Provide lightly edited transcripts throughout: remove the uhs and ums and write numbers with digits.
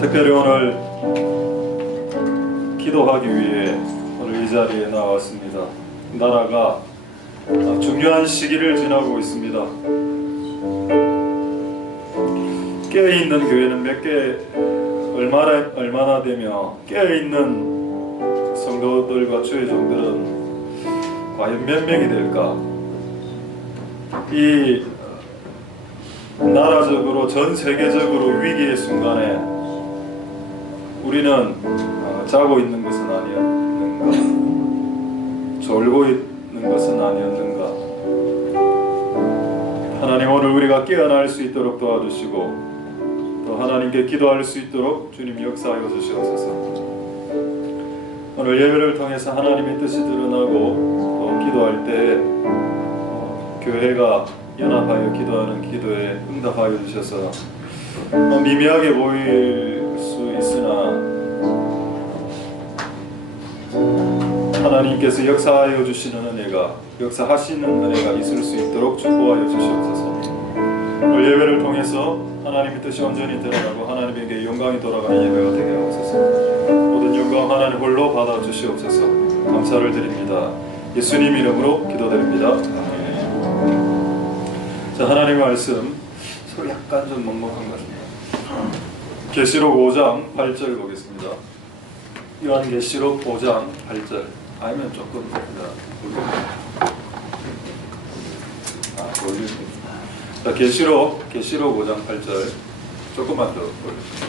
특별히 오늘 기도하기 위해 오늘 이 자리에 나왔습니다. 나라가 중요한 시기를 지나고 있습니다. 깨어있는 교회는 몇 개 얼마나 되며 깨어있는 성도들과 주의 종들은 과연 몇 명이 될까? 이 나라적으로 전 세계적으로 위기의 순간에 우리는 자고 있는 것은 아니었는가? 졸고 있는 것은 아니었는가? 하나님, 오늘 우리가 깨어날 수 있도록 도와주시고 또 하나님께 기도할 수 있도록 주님 역사하여 주시옵소서. 오늘 예배를 통해서 하나님의 뜻이 드러나고 또 기도할 때 교회가 연합하여 기도하는 기도에 응답하여 주셔서 미미하게 보일 수 있으나 하나님께서 역사하여 주시는 은혜가, 역사하시는 은혜가 있을 수 있도록 축복하여 주시옵소서. 오늘 예배를 통해서 하나님의 뜻이 온전히 드러나고 하나님에게 영광이 돌아가는 예배가 되게 하옵소서. 모든 영광 하나님 홀로 받아 주시옵소서. 감사를 드립니다. 예수님 이름으로 기도드립니다. 아멘. 자, 하나님의 말씀, 소리 약간 좀 먹먹한 것 같습니다. 계시록 5장 8절 보겠습니다. 요한계시록 5장 8절. 아니면 조금 보여주십니다. 자, 계시록 5장 8절. 조금만 더 보여주십니다.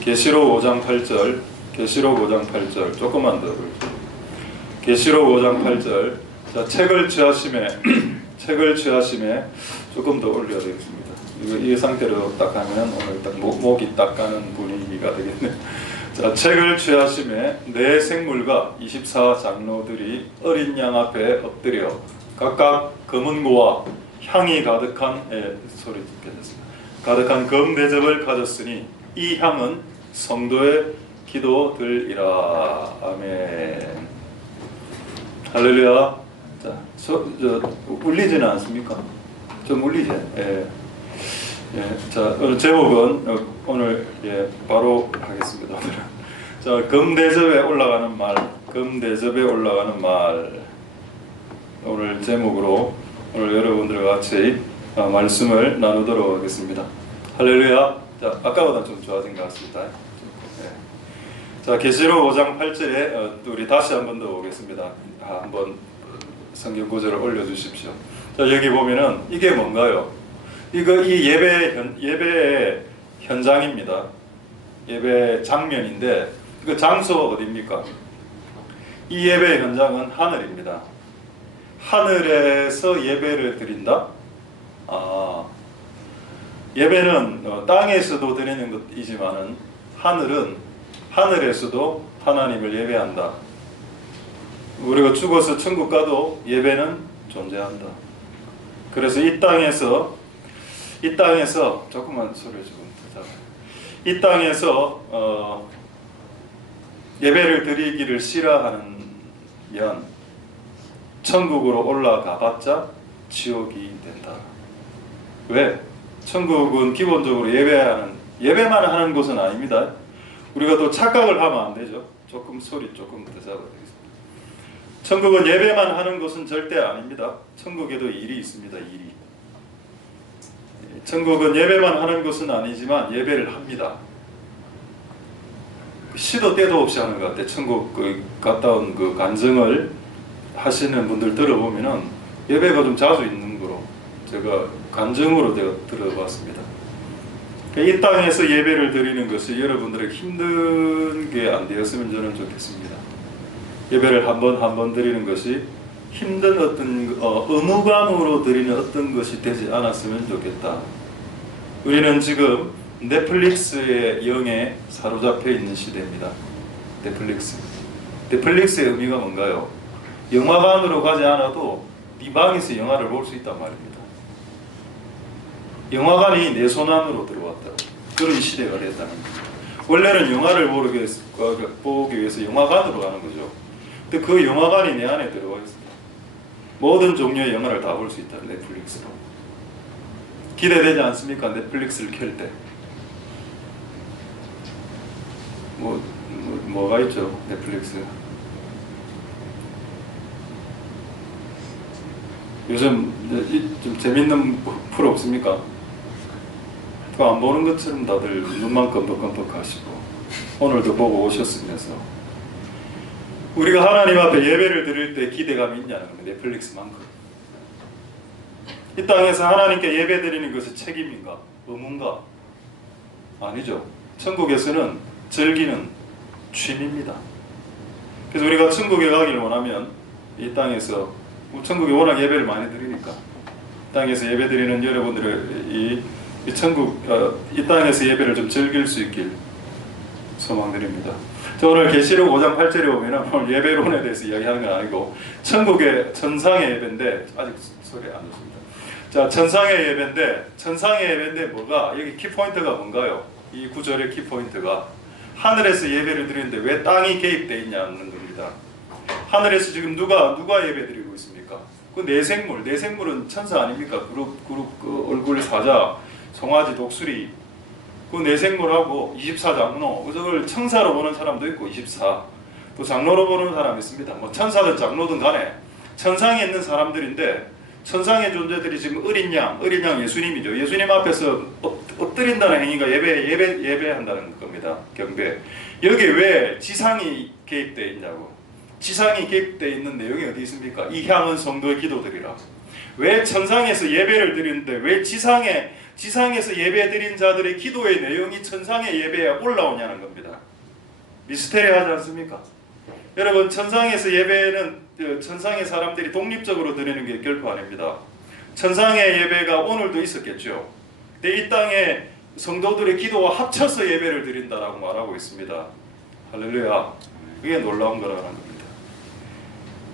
계시록 5장 8절. 계시록 5장 8절. 조금만 더 보여주십니다. 계시록 5장 8절. 자, 책을 취하심에 조금 더 올려야 되겠습니다. 이 상태로 딱 하면 오늘 딱 목이 딱 가는 분위기가 되겠네요. 자, 책을 취하심에 네 생물과 24장로들이 어린 양 앞에 엎드려 각각 검은고와 향이 가득한 소리 듣겠습니다. 가득한 검 대접을 가졌으니 이 향은 성도의 기도들이라. 아멘. 할렐루야. 자, 울리지는 않습니까? 좀 울리지? 예. 자, 오늘 제목은 오늘 바로 하겠습니다. 자, 금대접에 올라가는 말, 금대접에 올라가는 말. 오늘 제목으로 오늘 여러분들과 같이 말씀을 나누도록 하겠습니다. 할렐루야. 자, 아까보다 좀 좋아진 것 같습니다. 자, 계시록 5장 8절에 우리 다시 한 번 더 보겠습니다. 한번 성경 구절을 올려주십시오. 자, 여기 보면은 이게 뭔가요? 이 예배의 현장입니다. 예배 장면인데 그 장소 어디입니까? 이 예배 현장은 하늘입니다. 하늘에서 예배를 드린다? 예배는 땅에서도 드리는 것이지만은 하늘에서도 하나님을 예배한다. 우리가 죽어서 천국 가도 예배는 존재한다. 그래서 이 땅에서 조금만 소리 좀 더 잡아요. 이 땅에서 예배를 드리기를 싫어하면 천국으로 올라가봤자 지옥이 된다. 왜? 천국은 기본적으로 예배만 하는 곳은 아닙니다. 우리가 또 착각을 하면 안 되죠. 소리 조금 더 잡아야 되겠습니다. 천국은 예배만 하는 곳은 절대 아닙니다. 천국에도 일이 있습니다. 일이. 천국은 예배만 하는 것은 아니지만 예배를 합니다. 시도 때도 없이 하는 것 같아요. 천국 갔다 온 그 간증을 하시는 분들 들어보면은 예배가 좀 자주 있는 거로 제가 간증으로 들어봤습니다. 이 땅에서 예배를 드리는 것이 여러분들에게 힘든 게 안 되었으면 저는 좋겠습니다. 예배를 한 번 드리는 것이 힘든 어떤 의무감으로 드리는 어떤 것이 되지 않았으면 좋겠다. 우리는 지금 넷플릭스의 영에 사로잡혀 있는 시대입니다. 넷플릭스의 의미가 뭔가요? 영화관으로 가지 않아도 네 방에서 영화를 볼 수 있단 말입니다. 영화관이 내 손 안으로 들어왔다. 그런 시대가 됐다는 거죠. 원래는 영화를 보기 위해서 영화관으로 가는 거죠. 근데 그 영화관이 내 안에 들어와 있습니다. 모든 종류의 영화를 다 볼 수 있다. 넷플릭스로. 기대되지 않습니까? 넷플릭스를 켤 때. 뭐가 있죠? 넷플릭스. 요즘 좀 재밌는 프로 없습니까? 그거 안 보는 것처럼 다들 눈만 껌뻑껌뻑 하시고 오늘도 보고 오셨으면서 우리가 하나님 앞에 예배를 드릴 때 기대감이 있냐는 겁니다. 넷플릭스만큼. 이 땅에서 하나님께 예배 드리는 것이 책임인가? 의무인가? 아니죠. 천국에서는 즐기는 취미입니다. 그래서 우리가 천국에 가기를 원하면 이 땅에서 천국에 워낙 예배를 많이 드리니까 이 땅에서 예배 드리는 여러분들의 이 천국 이 땅에서 예배를 좀 즐길 수 있길 소망드립니다. 저 오늘 계시록 5장 8절에 보면 오늘 예배론에 대해서 이야기하는 건 아니고 천국의 천상의 예배인데 아직 소리 안 좋습니다. 자, 천상의 예배인데 뭐가 여기 키포인트가 뭔가요? 이 구절의 키포인트가 하늘에서 예배를 드리는데 왜 땅이 개입되어 있냐는 겁니다. 하늘에서 지금 누가 예배 드리고 있습니까? 그 내생물은 천사 아닙니까? 그룹 그 얼굴 사자, 송아지, 독수리 그 내생물하고 24장로 그걸 청사로 보는 사람도 있고 24 또 장로로 보는 사람이 있습니다. 뭐 천사든 장로든 간에 천상에 있는 사람들인데 천상의 존재들이 지금 어린 양 예수님이죠. 예수님 앞에서 엎드린다는 행위가 예배한다는 겁니다. 경배. 여기 왜 지상이 개입되어 있냐고. 지상이 개입되어 있는 내용이 어디 있습니까? 이 향은 성도의 기도들이라. 왜 천상에서 예배를 드리는데 왜 지상에서 예배 드린 자들의 기도의 내용이 천상의 예배에 올라오냐는 겁니다. 미스테리하지 않습니까? 여러분 천상에서 예배는 천상의 사람들이 독립적으로 드리는 게 결코 아닙니다. 천상의 예배가 오늘도 있었겠죠. 근데 이 땅에 성도들의 기도와 합쳐서 예배를 드린다라고 말하고 있습니다. 할렐루야. 그게 놀라운 거라는 겁니다.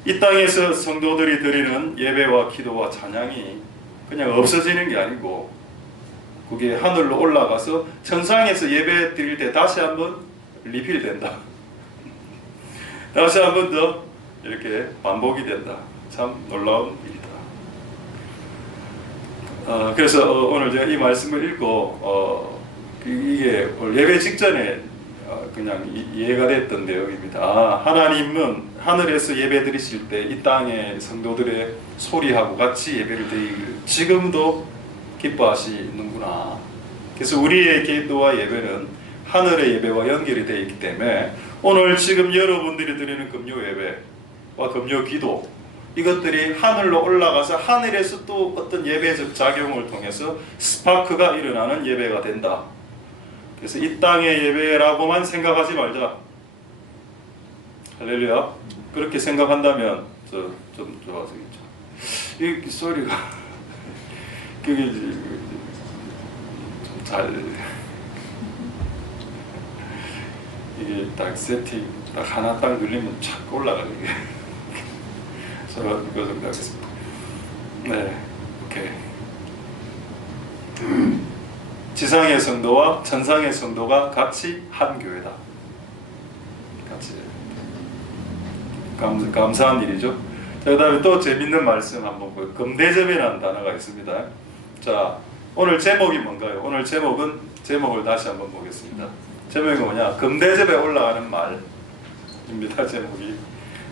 이 땅에서 성도들이 드리는 예배와 기도와 찬양이 그냥 없어지는 게 아니고 그게 하늘로 올라가서 천상에서 예배 드릴 때 다시 한번 리필된다. 다시 한번 더 이렇게 반복이 된다. 참 놀라운 일이다. 그래서 오늘 제가 이 말씀을 읽고 이게 예배 직전에 그냥 이해가 됐던 내용입니다. 하나님은 하늘에서 예배 드리실 때 이 땅의 성도들의 소리하고 같이 예배를 드리기를 지금도 기뻐하시는구나. 그래서 우리의 기도와 예배는 하늘의 예배와 연결이 되어 있기 때문에 오늘 지금 여러분들이 드리는 금요 예배와 금요 기도 이것들이 하늘로 올라가서 하늘에서 또 어떤 예배적 작용을 통해서 스파크가 일어나는 예배가 된다. 그래서 이 땅의 예배라고만 생각하지 말자. 할렐루야. 그렇게 생각한다면 좀 좋아지겠죠. 이 소리가 그게 좀 잘 이게 딱 세팅 딱 하나 딱 눌리면 착 올라가게. 서로 이거 정도 하겠습니다. 네, 오케이. 지상의 성도와 천상의 성도가 같이 한 교회다. 같이 감사한 일이죠. 자, 그다음에 또 재밌는 말씀 한번 보요. 금대접이라는 단어가 있습니다. 자, 오늘 제목이 뭔가요? 오늘 제목을 다시 한번 보겠습니다. 제목이 뭐냐? 금대접에 올라가는 말입니다. 제목이.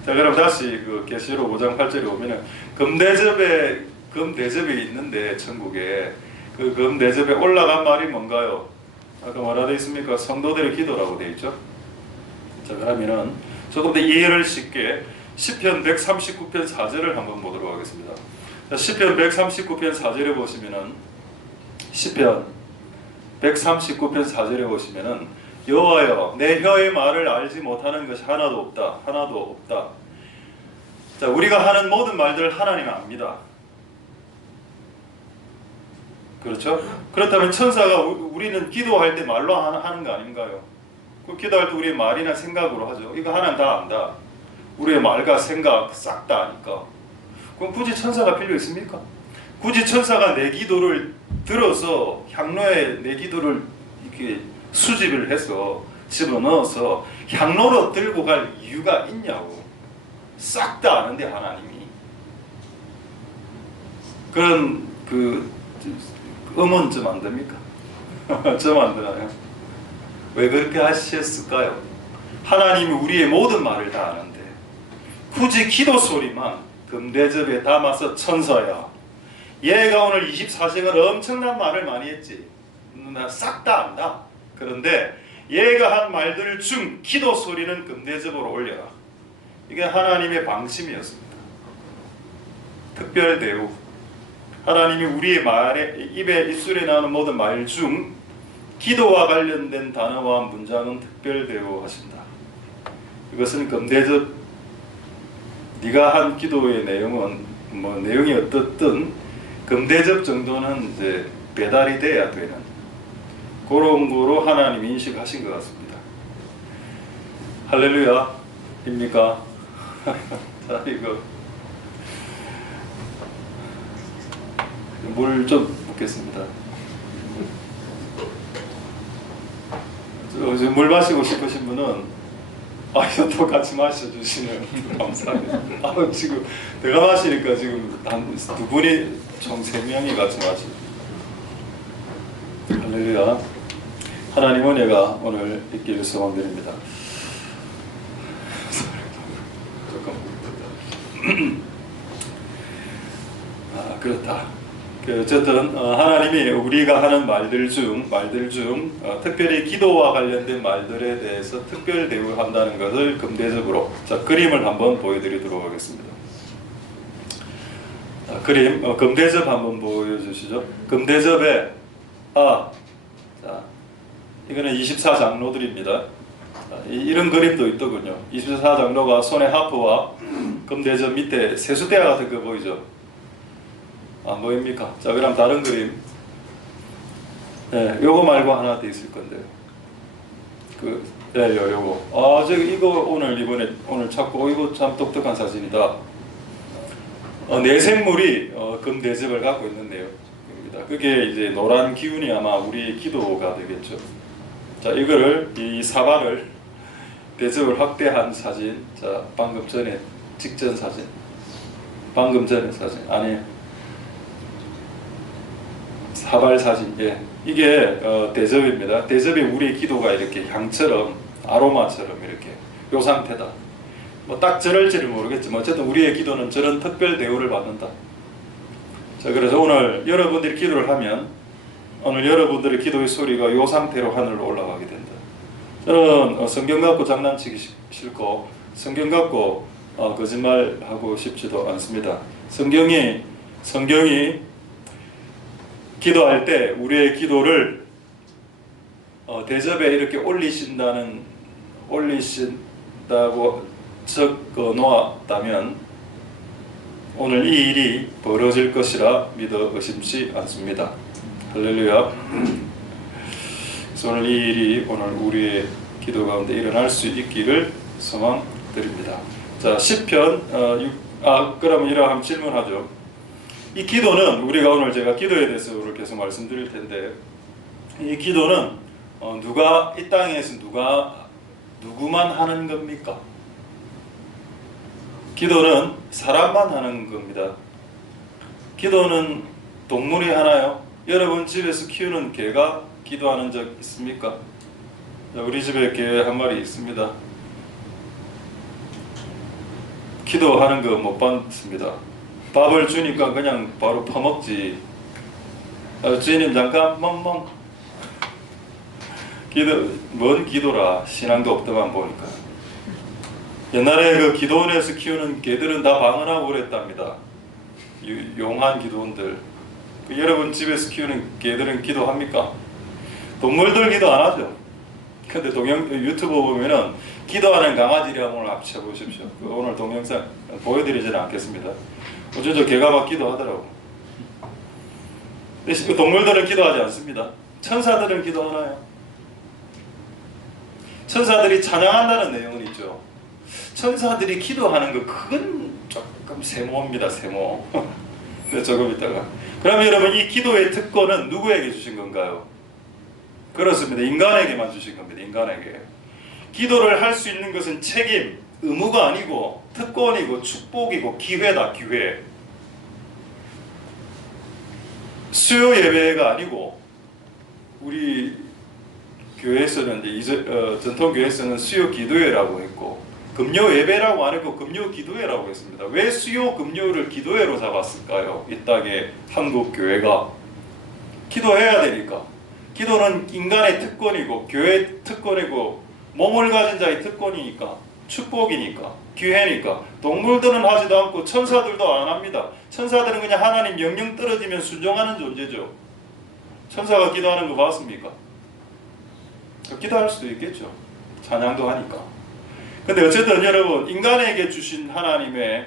자, 그럼 다시 그 계시록 5장 8절에 보면은 금대접이 있는데 천국에 그 금대접에 올라간 말이 뭔가요? 아까 뭐라 되어 있습니까? 성도들의 기도라고 되어 있죠. 자, 그러면은 조금 더 이해를 쉽게 시편 139편 4절을 한번 보도록 하겠습니다. 자, 시편 139편 4절에 보시면은 시편 139편 4절에 보시면은 여호와여 내 혀의 말을 알지 못하는 것이 하나도 없다. 자, 우리가 하는 모든 말들을 하나님은 압니다. 그렇죠? 그렇다면 천사가 우리는 기도할 때 말로 하는 거 아닌가요? 그 기도할 때 우리의 말이나 생각으로 하죠. 이거 하나는 다 안다. 우리의 말과 생각 싹 다 아니까. 그럼 굳이 천사가 필요 있습니까? 굳이 천사가 내 기도를 들어서 향로에 내 기도를 이렇게 수집을 해서 집어넣어서 향로로 들고 갈 이유가 있냐고. 싹 다 아는데 하나님이. 그런 의문 좀 안 됩니까? 좀 안 드나요? 왜 그렇게 하셨을까요? 하나님이 우리의 모든 말을 다 아는데 굳이 기도 소리만 금대접에 담아서 천사야, 얘가 오늘 24시간 엄청난 말을 많이 했지, 나 싹 다 안다. 그런데 얘가 한 말들 중 기도 소리는 금대접으로 올려라. 이게 하나님의 방침이었습니다. 특별 대우. 하나님이 우리의 말에, 입에, 입술에 나오는 모든 말 중 기도와 관련된 단어와 문장은 특별 대우하신다. 이것은 금대접. 네가 한 기도의 내용은 뭐 내용이 어떻든 금대접 정도는 이제 배달이 돼야 되는 그런 거로 하나님 인식하신 것 같습니다. 할렐루야입니까? 자, 이거 물 좀 먹겠습니다. 물 마시고 싶으신 분은 이거 또 같이 마셔주시면 감사합니다. 지금 내가 마시니까 지금 두 분이 총 3명이 같이 마시고. 할렐루야. 하나님 은혜가 오늘 있기를 소망드립니다. 그렇다. 어쨌든 하나님이 우리가 하는 말들 중 특별히 기도와 관련된 말들에 대해서 특별 대우한다는 것을 금대접으로, 자, 그림을 한번 보여드리도록 하겠습니다. 자, 그림 금대접 한번 보여주시죠. 금대접에 자, 이거는 24장로들입니다. 자, 이런 그림도 있더군요. 24장로가 손에 하프와 금대접 밑에 세수대야 같은 거 보이죠? 안 보입니까? 자, 그럼 다른 그림. 네, 요거 말고 하나 더 있을 건데요. 요거. 저기 이거 오늘 찾고, 이거 참 독특한 사진이다. 내생물이 금대접을 갖고 있는 내용입니다. 그게 이제 노란 기운이 아마 우리의 기도가 되겠죠. 자, 이거를 이 사발을 대접을 확대한 사진. 자, 방금 전에 직전 사진. 방금 전에 사진 아니에요. 사발 사진, 예, 이게 대접입니다. 대접이 우리의 기도가 이렇게 향처럼, 아로마처럼 이렇게 요 상태다. 뭐 딱 저럴지를 모르겠지만 어쨌든 우리의 기도는 저런 특별 대우를 받는다. 자, 그래서 오늘 여러분들이 기도를 하면 오늘 여러분들의 기도의 소리가 요 상태로 하늘로 올라가게 된다. 저는 성경 갖고 장난치기 싫고 성경 갖고 거짓말하고 싶지도 않습니다. 성경이 기도할 때 우리의 기도를 대접에 이렇게 올리신다고 적어 놓았다면 오늘 이 일이 벌어질 것이라 믿어 의심치 않습니다. 할렐루야. 그래서 오늘 이 일이 오늘 우리의 기도 가운데 일어날 수 있기를 소망드립니다. 자, 시편 그럼 이러한 질문하죠. 이 기도는 우리가 오늘 제가 기도에 대해서 계속 말씀드릴 텐데, 이 기도는 이 땅에서 누구만 하는 겁니까? 기도는 사람만 하는 겁니다. 기도는 동물이 하나요? 여러분 집에서 키우는 개가 기도하는 적 있습니까? 우리 집에 개 한 마리 있습니다. 기도하는 거 못 봤습니다. 밥을 주니까 그냥 바로 퍼먹지. 주인님 잠깐 멍멍. 뭔 기도라. 신앙도 없더만 보니까. 옛날에 그 기도원에서 키우는 개들은 다 방언하고 그랬답니다. 용한 기도원들. 여러분 집에서 키우는 개들은 기도합니까? 동물들 기도 안 하죠. 근데 유튜브 보면은 기도하는 강아지랑 오늘 합쳐보십시오. 오늘 동영상 보여드리지는 않겠습니다. 어쩌죠, 개가 막 기도하더라고. 근데 동물들은 기도하지 않습니다. 천사들은 기도하나요? 천사들이 찬양한다는 내용은 있죠. 천사들이 기도하는 거 그건 조금 세모입니다. 세모. 네, 조금 있다가. 그럼 여러분 이 기도의 특권은 누구에게 주신 건가요? 그렇습니다. 인간에게만 주신 겁니다. 인간에게. 기도를 할 수 있는 것은 책임, 의무가 아니고 특권이고 축복이고 기회다. 기회. 수요 예배가 아니고 우리 교회에서는 이제 전통 교회에서는 수요 기도회라고 했고 금요 예배라고 안 했고 금요 기도회라고 했습니다. 왜 수요 금요를 기도회로 잡았을까요? 이 땅에 한국 교회가 기도해야 되니까. 기도는 인간의 특권이고 교회의 특권이고 몸을 가진 자의 특권이니까 축복이니까 기회니까. 동물들은 하지도 않고 천사들도 안 합니다. 천사들은 그냥 하나님 명령 떨어지면 순종하는 존재죠. 천사가 기도하는 거 봤습니까? 기도할 수도 있겠죠. 찬양도 하니까. 근데 어쨌든 여러분, 인간에게 주신 하나님의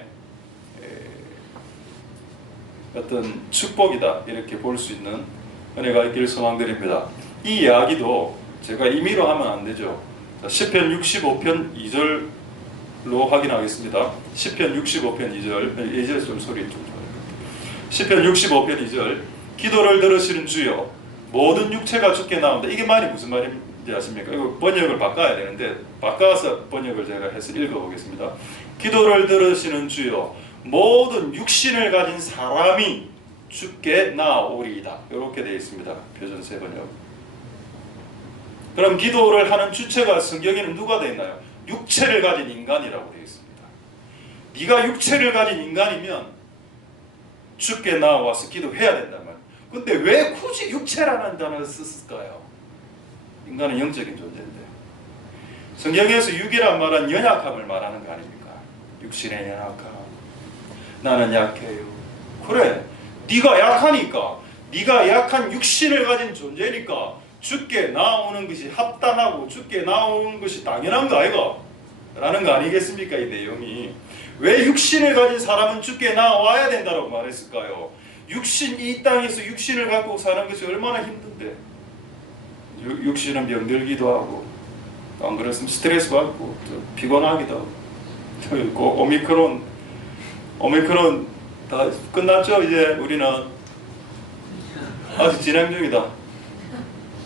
어떤 축복이다 이렇게 볼 수 있는 은혜가 있기를 소망드립니다. 이 이야기도 제가 임의로 하면 안 되죠. 시편 65편 2절로 확인하겠습니다. 시편 65편 2절, 예절 좀 소리 좀 줘요. 시편 65편 2절, 기도를 들으시는 주여 모든 육체가 주께 나온다. 이게 말이 무슨 말인지 아십니까? 이거 번역을 바꿔야 되는데 바꿔서 번역을 제가 해서 읽어보겠습니다. 기도를 들으시는 주여 모든 육신을 가진 사람이 주께 나오리이다. 이렇게 되어 있습니다. 표준 세 번역. 그럼 기도를 하는 주체가 성경에는 누가 되어 있나요? 육체를 가진 인간이라고 되어 있습니다. 네가 육체를 가진 인간이면 주께 나와서 기도해야 된단 말이에요. 근데 왜 굳이 육체라는 단어를 썼을까요? 인간은 영적인 존재인데. 성경에서 육이란 말은 연약함을 말하는 거 아닙니까? 육신의 연약함. 나는 약해요. 그래, 네가 약하니까, 네가 약한 육신을 가진 존재니까 주께 나오는 것이 합당하고 주께 나오는 것이 당연한 거 아이가? 라는 거 아니겠습니까? 이 내용이. 왜 육신을 가진 사람은 주께 나와야 된다고 말했을까요? 이 땅에서 육신을 갖고 사는 것이 얼마나 힘든데. 육신은 병들기도 하고, 안 그랬으면 스트레스 받고 피곤하기도 하고. 오미크론 다 끝났죠? 이제 우리는 아직 진행 중이다.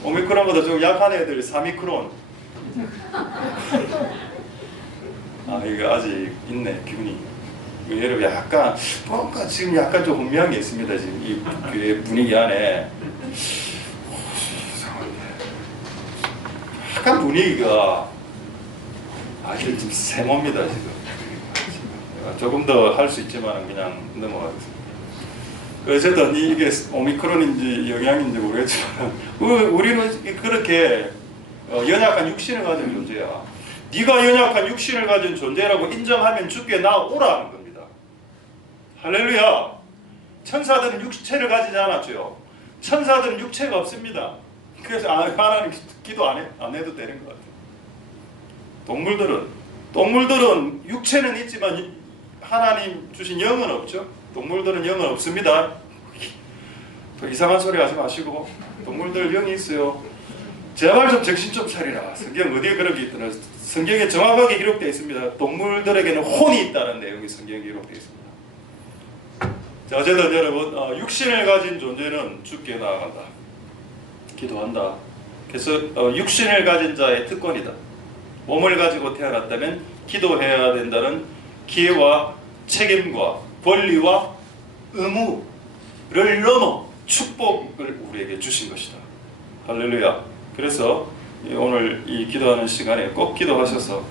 오미크론보다 좀 약한 애들 3미크론. 이거 아직 있네 균이. 여러분 약간 뭔가 지금 약간 좀 혼미한 게 있습니다. 지금 이 교회 분위기 안에 약간 분위기가 아직 좀 세모입니다 지금. 조금 더 할 수 있지만 그냥 넘어가겠습니다. 어쨌든 이게 오미크론인지 영향인지 모르겠지만 우리는 그렇게 연약한 육신을 가진 존재야. 네가 연약한 육신을 가진 존재라고 인정하면 주께 나오라는 겁니다. 할렐루야. 천사들은 육체를 가지지 않았죠. 천사들은 육체가 없습니다. 그래서 하나님 기도 안 해도 되는 것 같아요. 동물들은 육체는 있지만 하나님 주신 영은 없죠. 동물들은 영은 없습니다. 또 이상한 소리 하지 마시고, 동물들 영이 있어요. 제발 좀 정신 좀 차리라. 성경 어디에 그런 게 있더라. 성경에 정확하게 기록되어 있습니다. 동물들에게는 혼이 있다는 내용이 성경에 기록되어 있습니다. 자, 어쨌든 여러분, 육신을 가진 존재는 주께 나아간다. 기도한다. 그래서 육신을 가진 자의 특권이다. 몸을 가지고 태어났다면 기도해야 된다는 기회와 책임과 권리와 의무를 넘어 축복을 우리에게 주신 것이다. 할렐루야. 그래서 오늘 이 기도하는 시간에 꼭 기도하셔서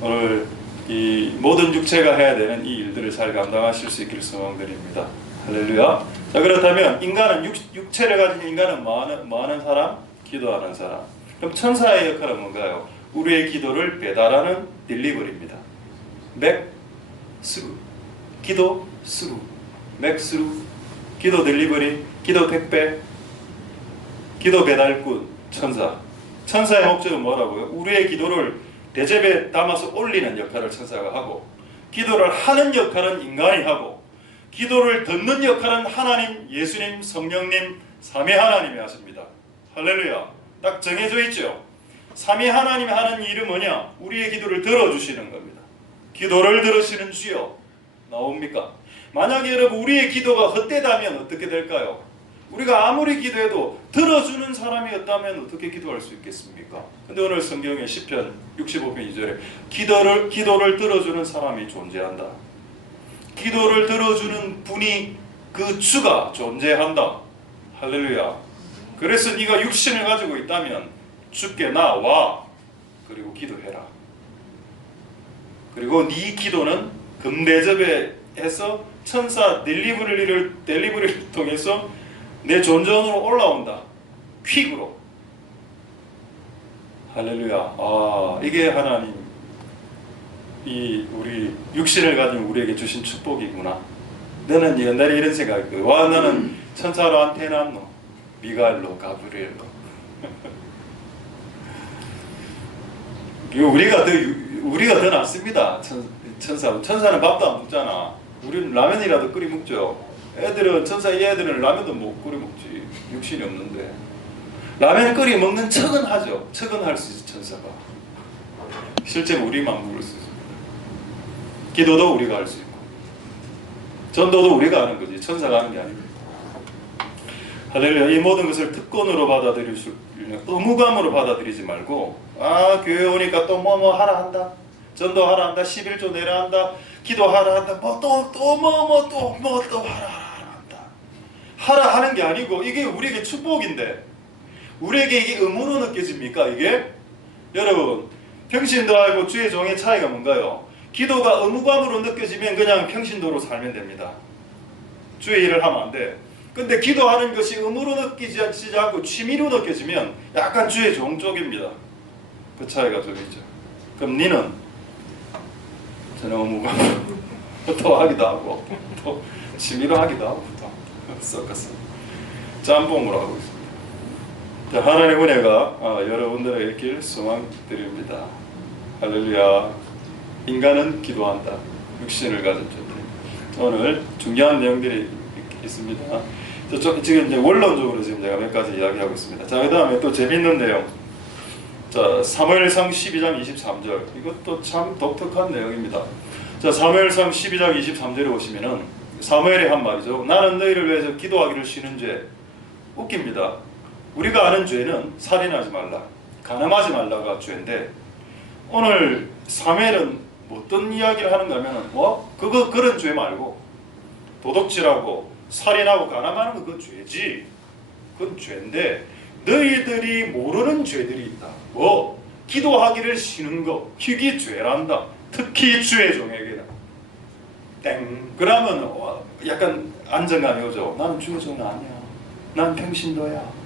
오늘 이 모든 육체가 해야 되는 이 일들을 잘 감당하실 수 있기를 소망드립니다. 할렐루야. 자, 그렇다면 인간은 육체를 가진 인간은 뭐 하는 사람? 기도하는 사람. 그럼 천사의 역할은 뭔가요? 우리의 기도를 배달하는 딜리버리입니다. 맥스루, 기도 스루, 맥스루, 기도 딜리버리, 기도 택배, 기도 배달꾼, 천사. 천사의 목적은 뭐라고요? 우리의 기도를 대접에 담아서 올리는 역할을 천사가 하고, 기도를 하는 역할은 인간이 하고, 기도를 듣는 역할은 하나님, 예수님, 성령님, 삼위 하나님이 하십니다. 할렐루야. 딱 정해져 있죠. 삼위 하나님이 하는 일은 뭐냐? 우리의 기도를 들어주시는 겁니다. 기도를 들으시는 주여 나옵니까? 만약에 여러분 우리의 기도가 헛되다면 어떻게 될까요? 우리가 아무리 기도해도 들어주는 사람이 없다면 어떻게 기도할 수 있겠습니까? 근데 오늘 성경에 시편 65편 2절에 기도를 들어주는 사람이 존재한다. 기도를 들어주는 분이 그 주가 존재한다. 할렐루야. 그래서 네가 육신을 가지고 있다면 주께 나와 그리고 기도해라. 그리고 네 기도는 금대접에 해서 천사 델리브리를 통해서 내 존전으로 올라온다. 퀵으로. 할렐루야. 이게 하나님 이 우리 육신을 가진 우리에게 주신 축복이구나. 너는 옛날에 이런 생각했거든. 와, 나는 천사로 안테나노 미갈로 가브리엘로. 우리가 더 낫습니다. 천사는 밥도 안 먹잖아. 우리는 라면이라도 끓여 먹죠. 이 애들은 라면도 못 끓여 먹지. 육신이 없는데. 라면 끓여 먹는 척은 하죠. 척은 할 수 있어, 천사가. 실제로 우리만 먹을 수 있습니다. 기도도 우리가 할 수 있고, 전도도 우리가 하는 거지. 천사가 하는 게 아닙니다. 할렐루야. 이 모든 것을 특권으로 의무감으로 받아들이지 말고, 교회 오니까 또 뭐 하라 한다. 전도하라 한다. 11조 내라 한다. 기도하라 한다. 또 하라 한다. 하라 하는 게 아니고, 이게 우리에게 축복인데, 우리에게 이게 의무로 느껴집니까? 이게? 여러분, 평신도하고 주의 종의 차이가 뭔가요? 기도가 의무감으로 느껴지면 그냥 평신도로 살면 됩니다. 주의 일을 하면 안 돼. 근데 기도하는 것이 의무로 느끼지 않고 취미로 느껴지면 약간 주의 종 쪽입니다. 그 차이가 좀 있죠. 그럼 니는 저는 의무감으로 또 하기도 하고 또 취미로 하기도 하고 또 섞었어. 짬뽕으로 하고 있습니다. 자, 하나님의 은혜가 여러분들에게 있길 소망드립니다. 할렐루야. 인간은 기도한다. 육신을 가진 존재. 오늘 중요한 내용들이 있습니다. 지금 이제 원론적으로 지금 제가 몇 가지 이야기하고 있습니다. 자, 그 다음에 또 재밌는 내용. 자, 사무엘상 12장 23절. 이것도 참 독특한 내용입니다. 자, 사무엘상 12장 23절에 보시면은 사무엘이 한 말이죠. 나는 너희를 위해서 기도하기를 쉬는 죄. 웃깁니다. 우리가 아는 죄는 살인하지 말라, 간음하지 말라가 죄인데, 오늘 사무엘은 어떤 이야기를 하는가 하면 그런 죄 말고 도둑질하고 살인하고 간음하는 거 그건 죄지. 그건 죄인데 너희들이 모르는 죄들이 있다. 기도하기를 쉬는 거, 이게 죄란다. 특히 주의 종에게는. 땡. 그러면 약간 안정감이 오죠. 나는 주의 종 아니야. 난 평신도야.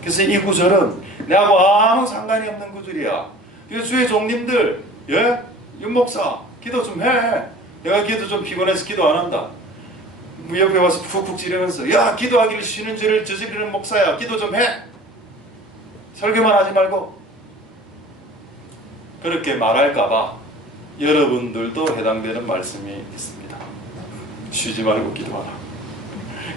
그래서 이 구절은 내하고 아무 상관이 없는 구절이야. 그래서 주의 종님들, 윤 목사 기도 좀 해. 내가 기도 좀 피곤해서 기도 안 한다. 옆에 와서 푹푹 찌르면서, 야, 기도하기를 쉬는 죄를 저지르는 목사야, 기도 좀 해. 설교만 하지 말고. 그렇게 말할까봐 여러분들도 해당되는 말씀이 있습니다. 쉬지 말고 기도하라.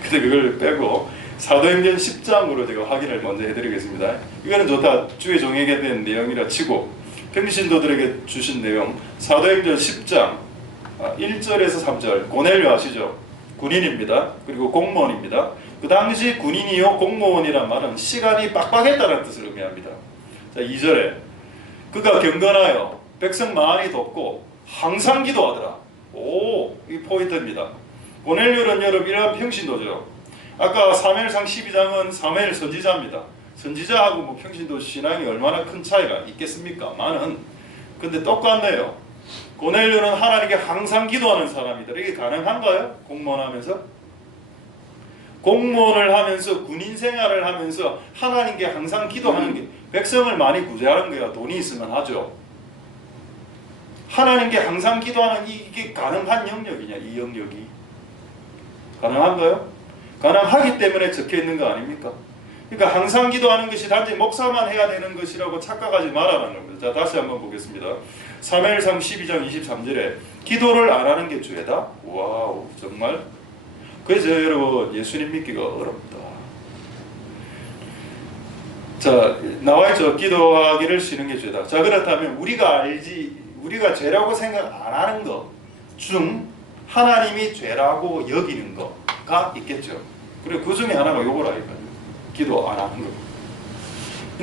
근데 그걸 빼고 사도행전 10장으로 제가 확인을 먼저 해드리겠습니다. 이거는 좋다. 주의 종에게 된 내용이라 치고, 평신도들에게 주신 내용, 사도행전 10장 1절에서 3절. 고넬료 아시죠? 군인입니다. 그리고 공무원입니다. 그 당시 군인이요 공무원이란 말은 시간이 빡빡했다는 뜻을 의미합니다. 자, 2절에 그가 경건하여 백성 많이 돕고 항상 기도하더라. 이 포인트입니다. 고넬료는 여러분 이러한 평신도죠. 아까 사무엘상 12장은 사무엘 선지자입니다. 선지자하고 평신도 신앙이 얼마나 큰 차이가 있겠습니까? 근데 똑같네요. 고넬료는 하나님께 항상 기도하는 사람이다. 이게 가능한가요? 공무원 하면서? 공무원을 하면서 군인 생활을 하면서 하나님께 항상 기도하는 게, 백성을 많이 구제하는 거야. 돈이 있으면 하죠. 하나님께 항상 기도하는 이게 가능한 영역이냐? 이 영역이 가능한가요? 가능하기 때문에 적혀있는 거 아닙니까? 그러니까 항상 기도하는 것이 단지 목사만 해야 되는 것이라고 착각하지 말아라는 겁니다. 자, 다시 한번 보겠습니다. 사무엘상 12장 23절에 기도를 안 하는 게 죄다? 와우, 정말? 그래서 여러분, 예수님 믿기가 어렵다. 자, 나와있죠. 기도하기를 쉬는 게 죄다. 자, 그렇다면 우리가 죄라고 생각 안 하는 것 중 하나님이 죄라고 여기는 거가 있겠죠. 그리고 그 중에 하나가 요거라니까요. 기도 안 하는 거.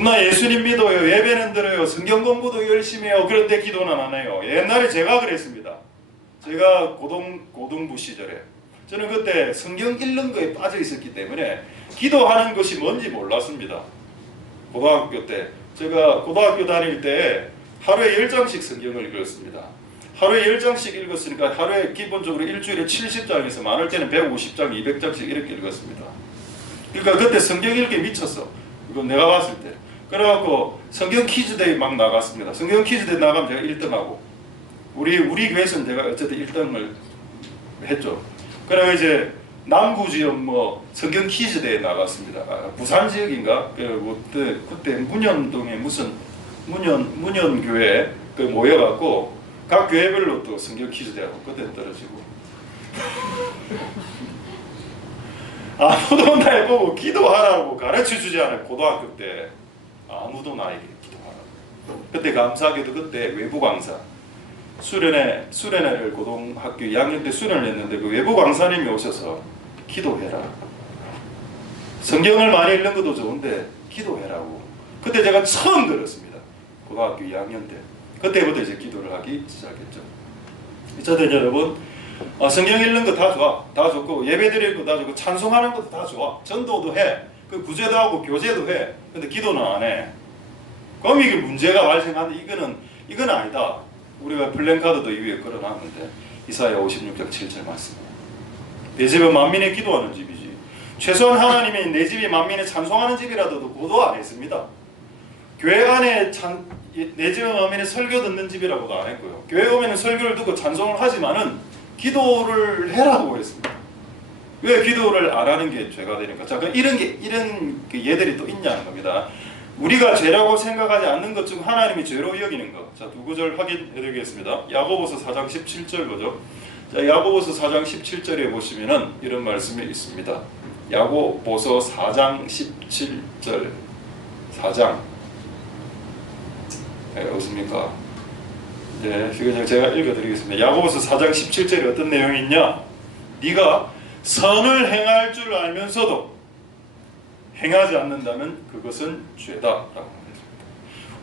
나 예수님 믿어요. 예배는 드려요. 성경 공부도 열심히 해요. 그런데 기도는 안 해요. 옛날에 제가 그랬습니다. 제가 고등부 시절에 저는 그때 성경 읽는 거에 빠져 있었기 때문에 기도하는 것이 뭔지 몰랐습니다. 고등학교 때 제가 고등학교 다닐 때 하루에 10장씩 성경을 읽었습니다. 하루에 10장씩 읽었으니까 하루에 기본적으로 일주일에 70장에서 많을 때는 150장, 200장씩 이렇게 읽었습니다. 그러니까 그때 성경 읽기에 미쳤어. 이거 내가 봤을 때. 그래갖고 성경 퀴즈대회 막 나갔습니다. 성경 퀴즈대회 나가면 제가 1등하고 우리 교회에서는 제가 어쨌든 1등을 했죠. 그래서 이제 남구 지역 뭐 성경 퀴즈대회 나갔습니다. 부산 지역인가? 그때 문현동에 무슨 문현교회 그 모여갖고 각 교회별로 또 성경 퀴즈대회하고 그때 떨어지고 아무도 날 보고 기도하라고 가르쳐주지 않아요. 고등학교 때 아무도 나에게 기도하라고. 그때 감사하게도 그때 외부 강사 수련회를 고등학교 2학년 때 수련을 했는데 그 외부 강사님이 오셔서 기도해라. 성경을 많이 읽는 것도 좋은데 기도해라고. 그때 제가 처음 들었습니다. 고등학교 2학년 때. 그때부터 이제 기도를 하기 시작했죠. 저는 여러분 성경 읽는 거 다 좋아. 다 좋고 예배 드리는 거 다 좋고 찬송하는 것도 다 좋아. 전도도 해. 그 구제도 하고 교제도 해. 근데 기도는 안 해. 그럼 이게 문제가 발생하는데 이건 아니다. 우리가 플랜카드도 이 위에 걸어놨는데 이사야 56장 7절 말씀. 내 집은 만민의 기도하는 집이지. 최소한 하나님이 내 집이 만민의 찬송하는 집이라도 고도 안 했습니다. 교회 안에 내 집은 만민의 설교 듣는 집이라고도 안 했고요. 교회 오면 설교를 듣고 찬송을 하지만은 기도를 해라고 했습니다. 왜 기도를 안 하는 게 죄가 되니까? 자, 이런 예들이 또 있냐는 겁니다. 우리가 죄라고 생각하지 않는 것 중 하나님이 죄로 여기는 것. 자, 두 구절 확인해 드리겠습니다. 야고보서 4장 17절 보죠. 자, 야고보서 4장 17절에 보시면은 이런 말씀이 있습니다. 야고보서 4장 17절 4장 어떻습니까? 네, 제가 읽어드리겠습니다. 야고보서 4장 17절에 어떤 내용이 있냐? 네가 선을 행할 줄 알면서도 행하지 않는다면 그것은 죄다라고 했습니다.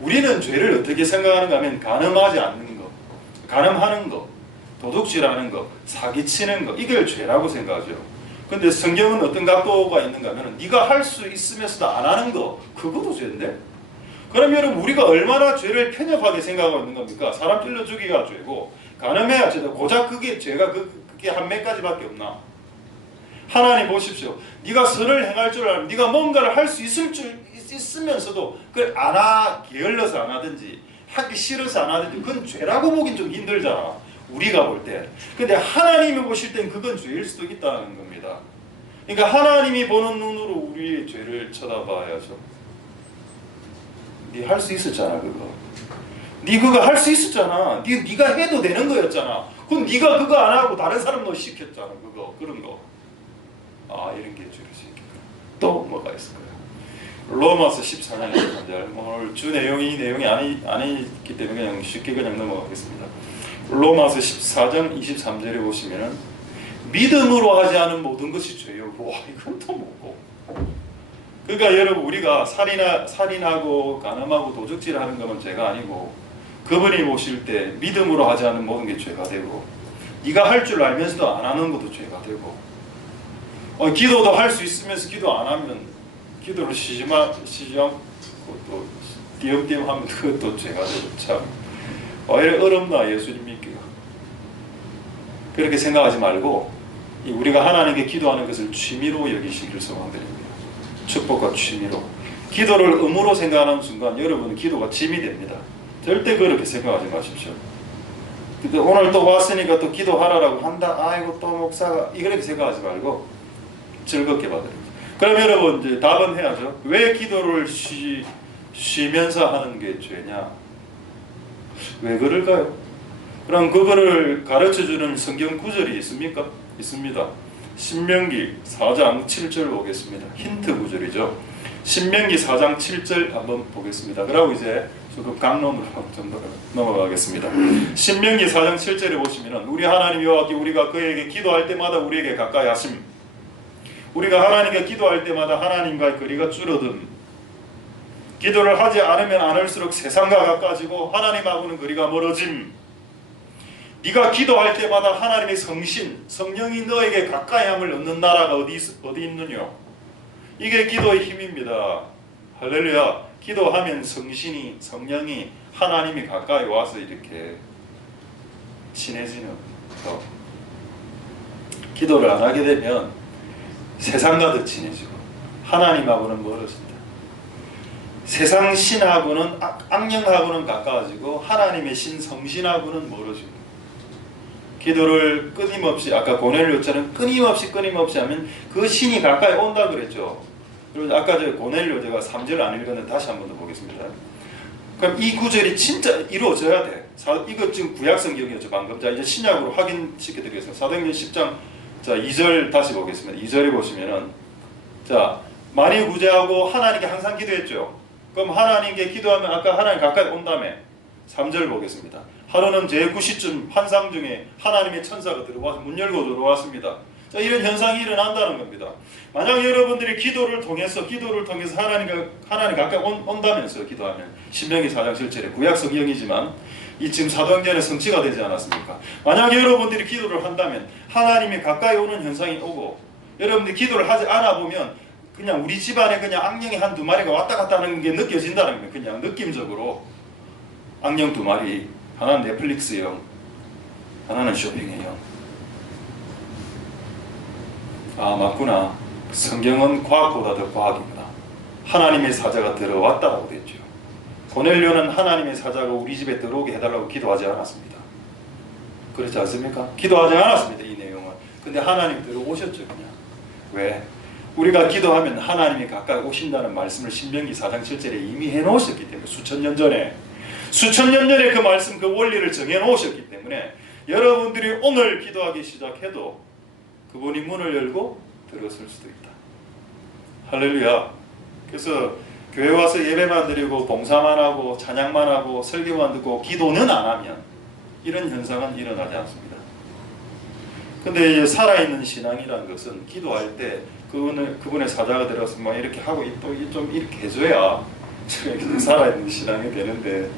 우리는 죄를 어떻게 생각하는가 하면 간음하지 않는 것, 간음하는 것, 도둑질하는 것, 사기치는 것 이걸 죄라고 생각하죠. 근데 성경은 어떤 각도가 있는가 하면 네가 할 수 있으면서도 안 하는 거 그것도 죄인데? 그럼 여러분 우리가 얼마나 죄를 편협하게 생각하고 있는 겁니까? 사람 찔러 죽이가 죄고 간음해야 죄다. 고작 그게 죄가 그게 한 몇 가지밖에 없나? 하나님 보십시오. 네가 선을 행할 줄 알면 네가 뭔가를 할 수 있으면서도 그걸 게을러서 안 하든지 하기 싫어서 안 하든지 그건 죄라고 보긴 좀 힘들잖아. 우리가 볼 때. 근데 하나님이 보실 땐 그건 죄일 수도 있다는 겁니다. 그러니까 하나님이 보는 눈으로 우리의 죄를 쳐다봐야죠. 네 할 수 있었잖아 그거. 네 그거 할 수 있었잖아. 네가 해도 되는 거였잖아. 그럼 네가 그거 안 하고 다른 사람 너 시켰잖아 그거 그런 거. 이런 게 죄를 지키고 또 뭐가 있을까요? 로마서 14장 23절. 오늘 주 내용이 아니기 때문에 그냥 쉽게 그냥 넘어가겠습니다. 로마서 14장 23절에 보시면은 믿음으로 하지 않은 모든 것이 죄요. 와 이건 또 뭐고? 그러니까 여러분 우리가 살인하고 간음하고 도적질하는 것은 죄가 아니고 그분이 보실 때 믿음으로 하지 않은 모든 게 죄가 되고 네가 할 줄 알면서도 안 하는 것도 죄가 되고 기도도 할 수 있으면서 기도 안 하면 기도를 쉬지 않고 또 띄엄띄엄 하면 그것도 죄가 되고 참 이래 어렵나 예수님 믿기가. 그렇게 생각하지 말고 우리가 하나님께 기도하는 것을 취미로 여기시길 소망드립니다. 축복과 취미로. 기도를 의무로 생각하는 순간 여러분은 기도가 짐이 됩니다. 절대 그렇게 생각하지 마십시오. 오늘 또 왔으니까 또 기도하라고 한다. 아이고 또 목사가 이렇게 생각하지 말고 즐겁게 받으십시오. 그럼 여러분 이제 답은 해야죠. 왜 기도를 쉬면서 하는 게 죄냐? 왜 그럴까요? 그럼 그거를 가르쳐주는 성경 구절이 있습니까? 있습니다. 신명기 4장 7절 보겠습니다. 힌트 구절이죠. 신명기 4장 7절 한번 보겠습니다. 그리고 이제 조금 강론으로 좀 넘어가겠습니다. 신명기 4장 7절에 보시면 우리 하나님 여호와께 우리가 그에게 기도할 때마다 우리에게 가까이 하심. 우리가 하나님께 기도할 때마다 하나님과의 거리가 줄어듦. 기도를 하지 않으면 않을수록 세상과 가까워지고 하나님하고는 거리가 멀어짐. 네가 기도할 때마다 하나님의 성령이 너에게 가까이 함을 얻는 나라가 어디 있느냐? 이게 기도의 힘입니다. 할렐루야. 기도하면 성신이, 성령이, 하나님이 가까이 와서 이렇게 친해지는 거. 기도를 안 하게 되면 세상과도 친해지고 하나님하고는 멀어진다. 세상 신하고는 악령하고는 가까워지고 하나님의 신 성신하고는 멀어지고. 기도를 끊임없이, 아까 고넬료처럼 끊임없이 하면 그 신이 가까이 온다 그랬죠. 그리고 아까 저 고넬료 제가 3절 안 읽었는데 다시 한 번 더 보겠습니다. 그럼 이 구절이 진짜 이루어져야 돼. 이거 지금 구약성경이었죠 방금. 자 이제 신약으로 확인시켜드리겠습니다. 사도행전 10장 자 2절 다시 보겠습니다. 2절에 보시면은 자 만일 구제하고 하나님께 항상 기도했죠. 그럼 하나님께 기도하면 아까 하나님 가까이 온다며. 3절 보겠습니다. 하루는 제9시쯤 환상 중에 하나님의 천사가 들어와서 문 열고 들어왔습니다. 자, 이런 현상이 일어난다는 겁니다. 만약 여러분들이 기도를 통해서 하나님 가까이 온다면서 기도하면 신명기 4장 7절에 구약 성경이지만 이 지금 사도행전의 성취가 되지 않았습니까? 만약 여러분들이 기도를 한다면 하나님이 가까이 오는 현상이 오고 여러분들이 기도를 하지 않아 보면 그냥 우리 집안에 그냥 악령이 한두 마리가 왔다 갔다 하는 게 느껴진다는 거예요. 그냥 느낌적으로 악령 두 마리, 하나는 넷플릭스형, 하나는 쇼핑형. 아 맞구나. 성경은 과학보다 더 과학이구나. 하나님의 사자가 들어왔다라고 됐죠. 고넬료는 하나님의 사자가 우리 집에 들어오게 해달라고 기도하지 않았습니다. 그렇지 않습니까? 기도하지 않았습니다. 이 내용은. 근데 하나님 들어오셨죠 그냥. 왜? 우리가 기도하면 하나님이 가까이 오신다는 말씀을 신명기 4장 7절에 이미 해놓으셨기 때문에 수천 년 전에 그 말씀 그 원리를 정해놓으셨기 때문에 여러분들이 오늘 기도하기 시작해도 그분이 문을 열고 들어설 수도 있다. 할렐루야. 그래서 교회 와서 예배만 드리고 봉사만 하고 찬양만 하고 설교만 듣고 기도는 안 하면 이런 현상은 일어나지 않습니다. 근데 살아있는 신앙이라는 것은 기도할 때 그분의 사자가 들어서 막 이렇게 하고 또 좀 이렇게 해줘야 살아있는 신앙이 되는데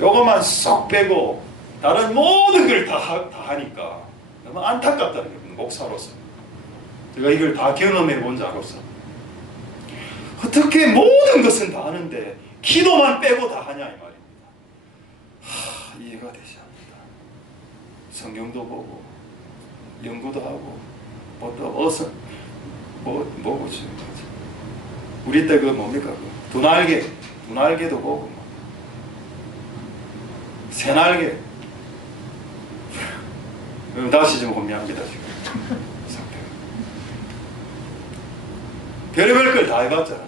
요것만 쏙 빼고 다른 모든 걸 다 하니까 너무 안타깝다는 거예요. 목사로서 제가 이걸 다 경험해 본 자로서 어떻게 모든 것은 다 하는데 기도만 빼고 다 하냐 이 말입니다. 이해가 되지 않는다. 성경도 보고 연구도 하고 뭐 어서 뭐지 우리 때 그 뭡니까 두 날개도 보고 새 날개 다시 좀 혼미합니다 지금. 별의별 걸 다 해봤잖아.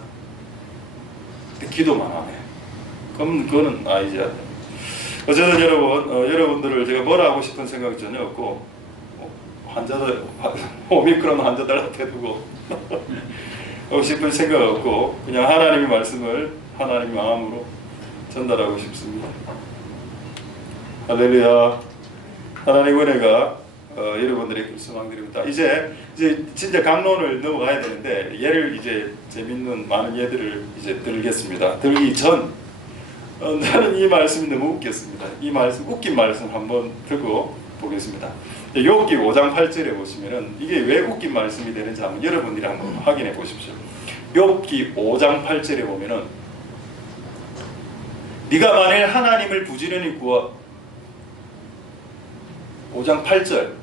근데 기도만 하네. 그럼 그거는 이제 어쨌든 여러분들을 제가 뭐라 하고 싶은 생각이 전혀 없고 환자들 오미크론 환자들한테 두고 하고 싶은 생각 없고 그냥 하나님의 말씀을 하나님 마음으로 전달하고 싶습니다. 할렐루야. 하나님 은혜가 여러분들에게 소망드립니다. 이제 진짜 강론을 넘어가야 되는데 예를 이제 재밌는 많은 예들을 이제 들겠습니다. 들기 전 나는 이 말씀이 너무 웃겼습니다. 이 말씀 웃긴 말씀 한번 듣고 보겠습니다. 욥기 5장 8절에 보시면은 이게 왜 웃긴 말씀이 되는지 한번 여러분들이 한번 확인해 보십시오. 욥기 5장 8절에 보면은 네가 만일 하나님을 부지런히 5장 8절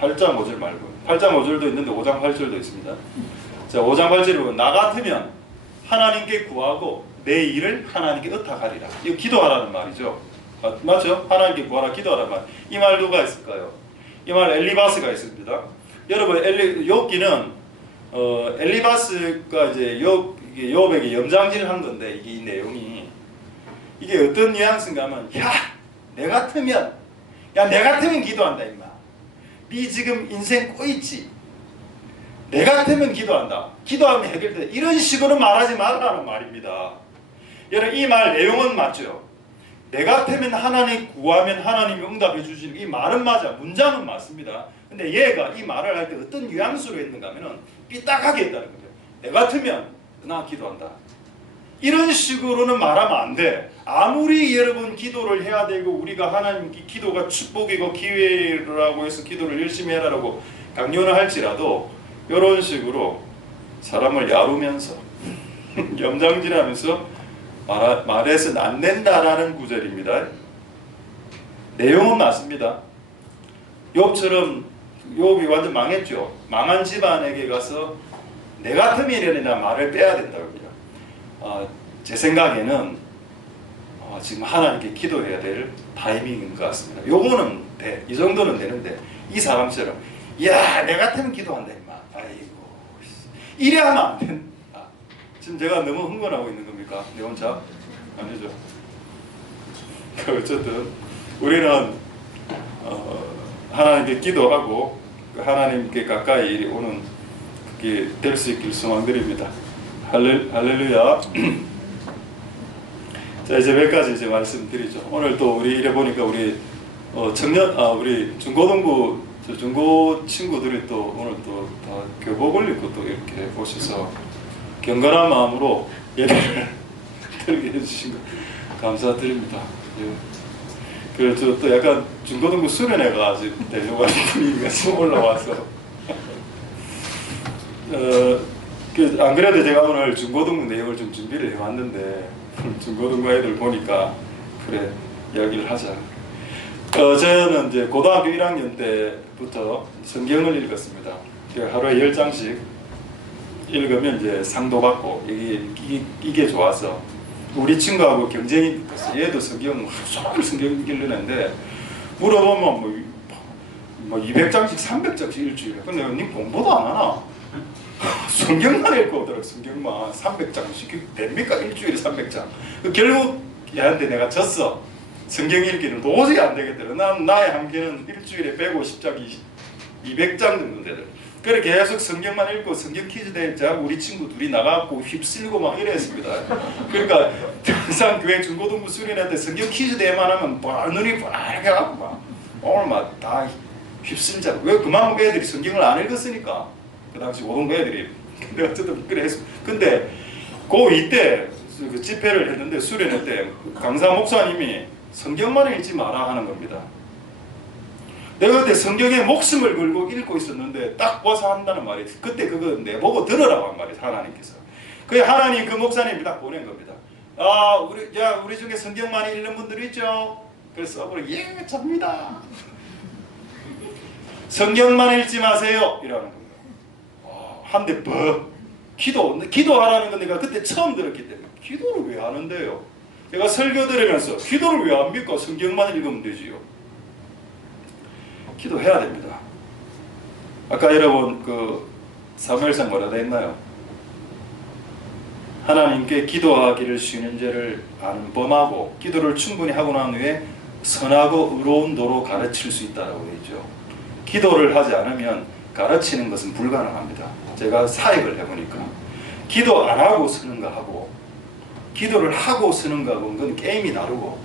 8장 5절 말고 8장 5절도 있는데 5장 8절도 있습니다. 자 5장 8절에 보면 나 같으면 하나님께 구하고 내 일을 하나님께 의탁하리라. 이거 기도하라는 말이죠. 맞죠? 하나님께 구하라 기도하라는 말. 이 말 누가 했을까요? 이 말 엘리바스가 했습니다. 여러분 욥기는 엘리바스가 이제 욥에게 염장질을 한 건데 이게 이 내용이 이게 어떤 뉘앙스인가 하면 내 같으면 기도한다 임마. 네 지금 인생 꼬있지. 내 같으면 기도한다. 기도하면 해결돼. 이런 식으로 말하지 말라는 말입니다. 여러분 이 말 내용은 맞죠? 내 같으면 하나님 구하면 하나님이 응답해 주시는 이 말은 맞아. 문장은 맞습니다. 근데 얘가 이 말을 할 때 어떤 뉘앙스로 했는가 하면은 삐딱하게 했다는 거예요. 내 같으면 나 기도한다. 이런 식으로는 말하면 안 돼. 아무리 여러분 기도를 해야 되고 우리가 하나님 기도가 축복이고 기회라고 해서 기도를 열심히 해라라고 강요를 할지라도 이런 식으로 사람을 야루면서 염장질하면서 말해서는 안 된다라는 구절입니다. 내용은 맞습니다. 욥처럼 욥이 완전 망했죠. 망한 집안에게 가서 내 같으면이나 말을 빼야 된다고 합니다. 제 생각에는 지금 하나님께 기도해야 될 타이밍인 것 같습니다. 요거는 돼. 이 정도는 되는데 이 사람처럼 야, 내 같으면 기도한다 임마. 아이고 이래 하면 안 된다. 지금 제가 너무 흥분하고 있는 겁니까? 내 혼자? 아니죠. 어쨌든 우리는 하나님께 기도하고 하나님께 가까이 오는 그게 될 수 있길 소망드립니다. 할렐루야. 자, 이제 몇 가지 이제 말씀드리죠. 오늘 또 우리 이래 보니까 우리 우리 중고등부 중고 친구들이 또 오늘 또 다 교복을 입고 또 이렇게 오셔서 경건한 마음으로 예배를 드리게 해주신 거 감사드립니다. 예. 그래서 또 약간 중고등부 수련회가 지금 되려고 하는 분위기가 좀 올라와서 안 그래도 제가 오늘 중고등부 내용을 좀 준비를 해왔는데 중고등부 애들 보니까 그래 이야기를 하자. 저는 이제 고등학교 1학년 때부터 성경을 읽었습니다. 하루에 10장씩 읽으면 이제 상도 받고 이게 좋아서 우리 친구하고 경쟁이 붙었어. 얘도 성경 하루 종일 성경 읽는데 물어보면 뭐 200장씩 300장씩 일주일에. 근데 니 공부도 안 하나? 성경만 읽고 오더라고. 성경만 300장씩 됩니까? 일주일에 300장. 결국 얘한테 내가 졌어. 성경 읽기는 도저히 안 되겠더라. 난 나의 한계는 일주일에 150장, 200장 정도 되더라. 그래 계속 성경만 읽고 성경 퀴즈 대자 우리 친구 둘이 나가고 휩쓸고 막 이랬습니다. 그러니까 항상 교회 중고등부 수련회 때 성경 퀴즈 대회만 하면 눈이 빨개 갖고 막 오늘 막 다 휩쓸자. 왜 그만큼 애들이 성경을 안 읽었으니까. 그 당시 고등부 애들이. 근데 어쨌든 그래 했어. 근데 고2 때 그 집회를 했는데 수련회 때 강사 목사님이 성경만 읽지 마라 하는 겁니다. 내가 그때 성경에 목숨을 걸고 읽고 있었는데 딱 와서 한다는 말이 그때 그거 내보고 들으라고 한 말이에요. 하나님께서. 그 하나님 그 목사님이 딱 보낸 겁니다. 우리 중에 성경 많이 읽는 분들 있죠? 그래서 예, 접니다. 성경만 읽지 마세요. 이러는 겁니다. 한대 기도하라는 건 내가 그때 처음 들었기 때문에 기도를 왜 하는데요? 제가 설교 들으면서 기도를 왜 합니까? 성경만 읽으면 되지요. 기도해야 됩니다. 아까 여러분 그 사무엘상 뭐라 돼 있나요? 하나님께 기도하기를 쉬는 죄를 안 범하고 기도를 충분히 하고 난 후에 선하고 의로운 도로 가르칠 수 있다고 되어 있죠. 기도를 하지 않으면 가르치는 것은 불가능합니다. 제가 사역을 해보니까 기도 안 하고 쓰는가 하고 기도를 하고 쓰는가 하고는 그건 게임이 다르고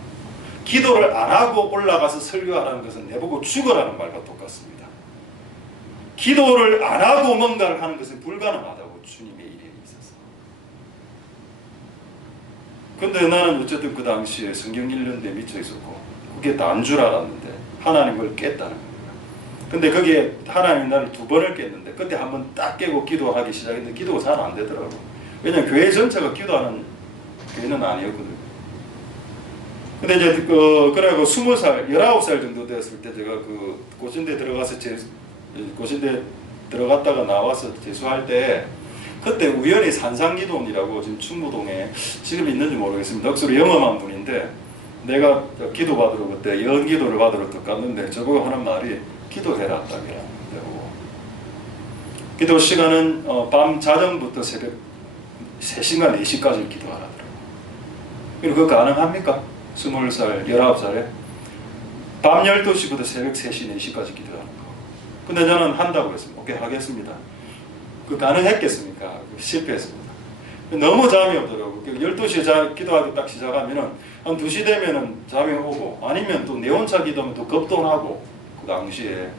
기도를 안 하고 올라가서 설교하라는 것은 내보고 죽어라는 말과 똑같습니다. 기도를 안 하고 뭔가를 하는 것은 불가능하다고 주님의 이름이 있어서. 근데 나는 어쨌든 그 당시에 성경 읽는 데 미쳐 있었고 그게 다 안 줄 알았는데 하나님 걸 깼다는 겁니다. 근데 거기에 하나님 나를 2번을 깼는데 그때 한번 딱 깨고 기도하기 시작했는데 기도가 잘 안 되더라고. 왜냐면 교회 전체가 기도하는 교회는 아니었거든요. 근데 이제 그래고 20살, 19살 정도 되었을 때 제가 그 고신대 들어가서 고신대 들어갔다가 나와서 재수할 때 그때 우연히 산상기도원이라고 지금 충무동에 지금 있는지 모르겠습니다. 억수로 영험한 분인데 내가 기도 받으러 그때 연기도를 받으러 또 갔는데 저보고 하는 말이 기도해라 딱이라. 기도 시간은 밤 자정부터 새벽 3시간, 4시까지 기도하라더라고요. 그거 가능합니까? 20살, 19살에 밤 12시부터 새벽 3시, 4시까지 기도하는 거. 근데 저는 한다고 했습니다. 오케이 하겠습니다. 그 가능했겠습니까? 실패했습니다. 너무 잠이 오더라고요. 12시에 기도하기 딱 시작하면은 한 2시 되면은 잠이 오고 아니면 또 내 혼자 기도하면 또 겁도 나고 그 당시에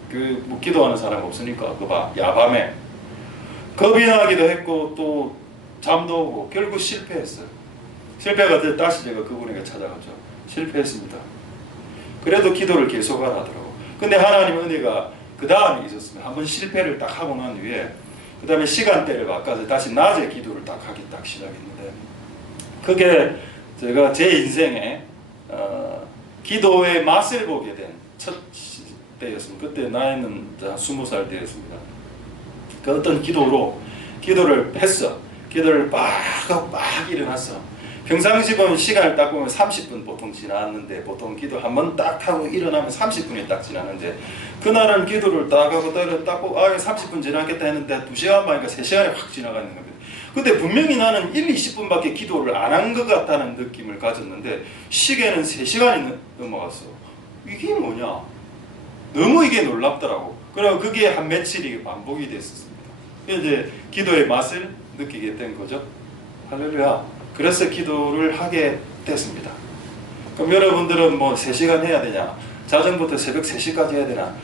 뭐 기도하는 사람 없으니까 야밤에 겁이 나기도 했고 또 잠도 오고 결국 실패했어요. 실패가 돼 다시 제가 그분에게 찾아갔죠. 실패했습니다. 그래도 기도를 계속하더라고. 근데 하나님 은혜가 그 다음에 있었습니다. 한번 실패를 딱 하고 난 후에 그 다음에 시간대를 바꿔서 다시 낮에 기도를 딱 하기 딱 시작했는데, 그게 제가 제 인생에 기도의 맛을 보게 된 첫 때였습니다. 그때 나이는 20살 때였습니다. 그 어떤 기도를 했어. 기도를 막 하고 막 일어났어. 평상시 보면 시간을 딱 보면 30분 보통 지났는데, 보통 기도 한 번 딱 하고 일어나면 30분이 딱 지나는데, 그날은 기도를 딱 하고 딱 보고 30분 지나겠다 했는데 2시간 만이니까 3시간이 확 지나가는 겁니다. 근데 분명히 나는 1, 20분밖에 기도를 안 한 것 같다는 느낌을 가졌는데, 시계는 3시간이 넘어갔어. 이게 뭐냐? 너무 이게 놀랍더라고. 그리고 그게 한 며칠이 반복이 됐었습니다. 이제 기도의 맛을 느끼게 된 거죠. 할렐루야. 그래서 기도를 하게 됐습니다. 그럼 여러분들은 뭐 3시간 해야 되냐? 자정부터 새벽 3시까지 해야 되나?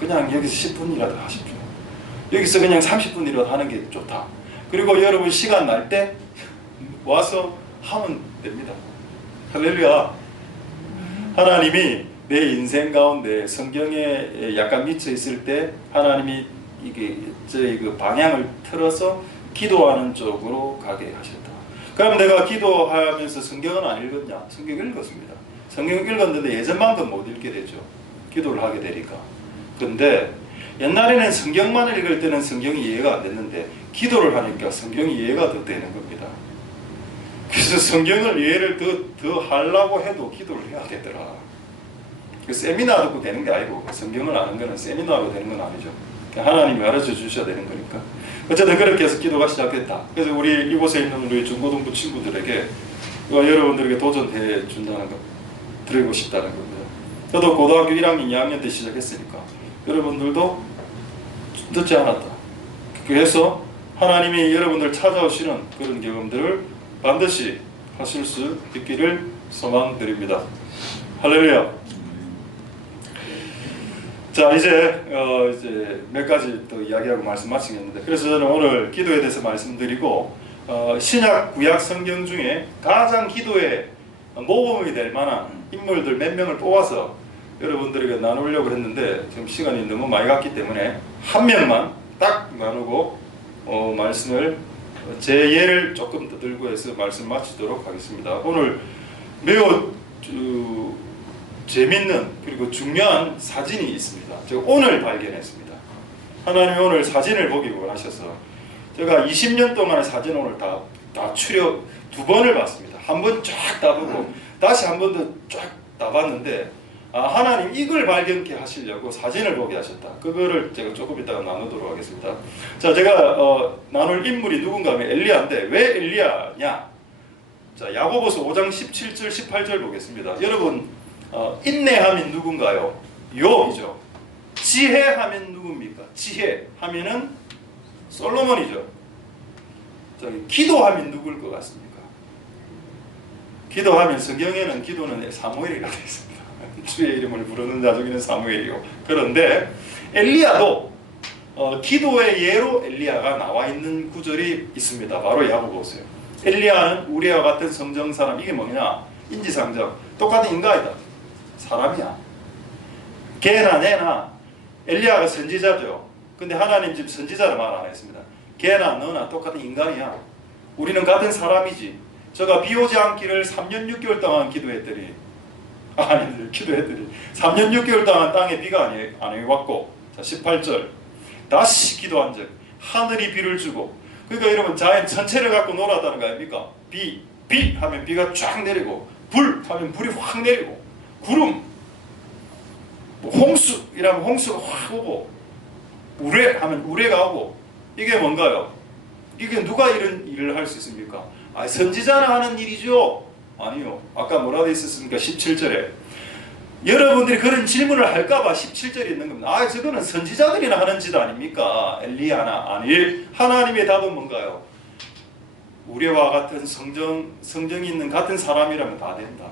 그냥 여기서 10분이라도 하십시오. 여기서 그냥 30분이라도 하는 게 좋다. 그리고 여러분 시간 날 때 와서 하면 됩니다. 할렐루야. 하나님이 내 인생 가운데 성경에 약간 미쳐 있을 때 하나님이 이게 저희 그 방향을 틀어서 기도하는 쪽으로 가게 하셨다. 그럼 내가 기도하면서 성경은 안 읽었냐? 성경 읽었습니다. 성경 읽었는데 예전만큼 못 읽게 되죠. 기도를 하게 되니까. 근데 옛날에는 성경만 읽을 때는 성경이 이해가 안 됐는데, 기도를 하니까 성경이 이해가 더 되는 겁니다. 그래서 성경을 이해를 더 하려고 해도 기도를 해야 되더라. 그 세미나 듣고 되는 게 아니고, 성경을 아는 거는 세미나로 되는 건 아니죠. 하나님이 가르쳐 주셔야 되는 거니까. 어쨌든 그렇게 해서 기도가 시작됐다. 그래서 우리 이곳에 있는 우리 중고등부 친구들에게, 여러분들에게 도전해 준다는 거, 드리고 싶다는 겁니다. 저도 고등학교 1학년, 2학년 때 시작했으니까 여러분들도 늦지 않았다. 그래서 하나님이 여러분들 찾아오시는 그런 경험들을 반드시 하실 수 있기를 소망드립니다. 할렐루야. 자, 이제 몇 가지 또 이야기하고 말씀 마치겠는데, 그래서 저는 오늘 기도에 대해서 말씀드리고, 신약 구약 성경 중에 가장 기도에 모범이 될 만한 인물들 몇 명을 뽑아서 여러분들에게 나누려고 했는데, 지금 시간이 너무 많이 갔기 때문에 한 명만 딱 나누고 말씀을 제 예를 조금 더 들고 해서 말씀 마치도록 하겠습니다. 오늘 매우 재밌는 그리고 중요한 사진이 있습니다. 제가 오늘 발견했습니다. 하나님이 오늘 사진을 보기 원하셔서 제가 20년 동안의 사진 오늘 다 추려 2번을 봤습니다. 한 번 쫙 다 보고 다시 한 번 더 쫙 다 봤는데, 하나님 이걸 발견케 하시려고 사진을 보게 하셨다. 그거를 제가 조금 이따가 나누도록 하겠습니다. 자, 제가 나눌 인물이 누군가 하면 엘리야인데, 왜 엘리야냐? 자, 야고보서 5장 17절 18절 보겠습니다. 여러분, 인내함이 누군가요? 욥이죠. 지혜하면 누굽니까? 지혜 하면은 솔로몬이죠. 기도하면 누굴 것 같습니까? 기도하면 성경에는 기도는 사무엘이라고 되어 있습니다. 주의 이름을 부르는 자 중에는 사무엘이요. 그런데 엘리야도 기도의 예로 엘리야가 나와 있는 구절이 있습니다. 바로 야고보서요. 엘리야는 우리와 같은 성정 사람. 이게 뭐냐? 인지상정. 똑같은 인간이다. 사람이야. 걔나 내나. 엘리야가 선지자죠. 근데 하나님 지금 선지자를 말 안 했습니다. 걔나 너나 똑같은 인간이야. 우리는 같은 사람이지. 제가 비 오지 않기를 3년 6개월 동안 기도했더니 3년 6개월 동안 땅에 비가 안 왔고, 자 18절 다시 기도한 적 하늘이 비를 주고. 그러니까 여러분, 자연 전체를 갖고 놀았다는 거 아닙니까? 비 하면 비가 쫙 내리고, 불 하면 불이 확 내리고, 구름, 홍수이라면 홍수가 확 오고, 우레 하면 우레가 오고. 이게 뭔가요? 이게 누가 이런 일을 할 수 있습니까? 선지자나 하는 일이죠? 아니요. 아까 뭐라고 있었습니까? 17절에 여러분들이 그런 질문을 할까봐 17절에 있는 겁니다. 저거는 선지자들이나 하는 짓 아닙니까? 엘리야나. 아니, 하나님의 답은 뭔가요? 우리와 같은 성정이 있는 같은 사람이라면 다 된다.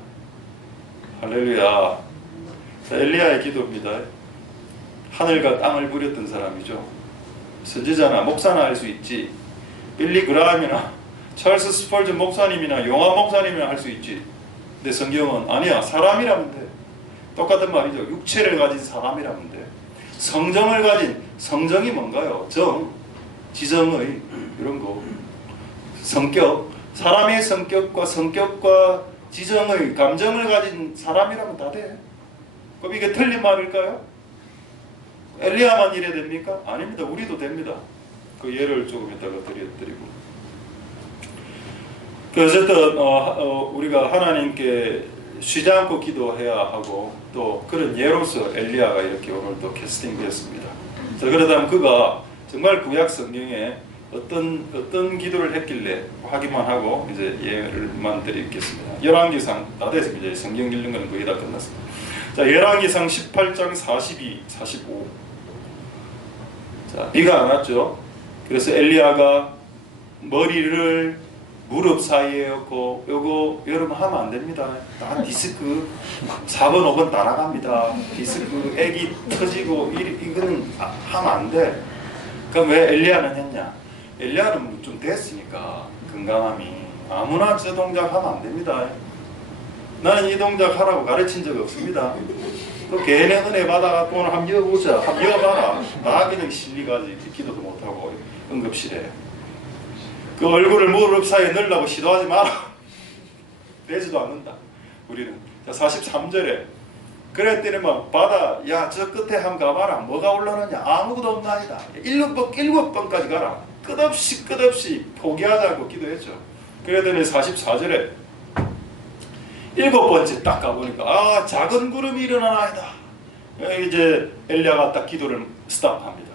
할렐루야. 자, 엘리야의 기도입니다. 하늘과 땅을 부렸던 사람이죠. 선지자나 목사나 할 수 있지. 빌리 그라함이나 찰스 스펄전 목사님이나 용화 목사님이나 할 수 있지. 근데 성경은 아니야. 사람이라면 돼. 똑같은 말이죠. 육체를 가진 사람이라면 돼. 성정을 가진, 성정이 뭔가요? 지성의 이런 거, 성격, 사람의 성격과 지성의 감정을 가진 사람이라면 다 돼. 그럼 이게 틀린 말일까요? 엘리야만 이래야 됩니까? 아닙니다. 우리도 됩니다. 그 예를 조금 이따가 드리고. 어쨌든 우리가 하나님께 쉬지 않고 기도해야 하고 또 그런 예로서 엘리야가 이렇게 오늘 또 캐스팅되었습니다. 자, 그러다면 그가 정말 구약 성경에 어떤 기도를 했길래 하기만 하고 이제 예를만 드리겠습니다. 열왕기상 다 됐습니다. 이제 성경 읽는 건 거의 다 끝났습니다. 자, 열왕기상 18장 42, 45. 자, 비가 안 왔죠. 그래서 엘리야가 머리를 무릎 사이에 얹고, 요거 여러분 하면 안 됩니다. 다 디스크 4번 5번 다 나갑니다. 디스크 애기 터지고 이거는 하면 안 돼. 그럼 왜 엘리야는 했냐? 엘리야는 좀 됐으니까 건강함이 아무나 저 동작 하면 안 됩니다. 나는 이 동작 하라고 가르친 적 없습니다. 또 개인의 은혜 받아갖고 오늘 한번 여보자, 한번 여봐라. 나 그냥 실리가지 기도도 못하고 응급실에 그 얼굴을 무릎 사이에 넣으려고 시도하지 마라. 되지도 않는다. 우리는. 자, 43절에 그랬더니 막 바다 야 저 끝에 한번 가봐라. 뭐가 올라오느냐. 아무것도 없나이다. 7번까지 가라. 끝없이 포기하지 않고 기도했죠. 그랬더니 44절에 7번째 딱 가보니까 작은 구름이 일어나나이다. 이제 엘리야가 딱 기도를 스탑합니다.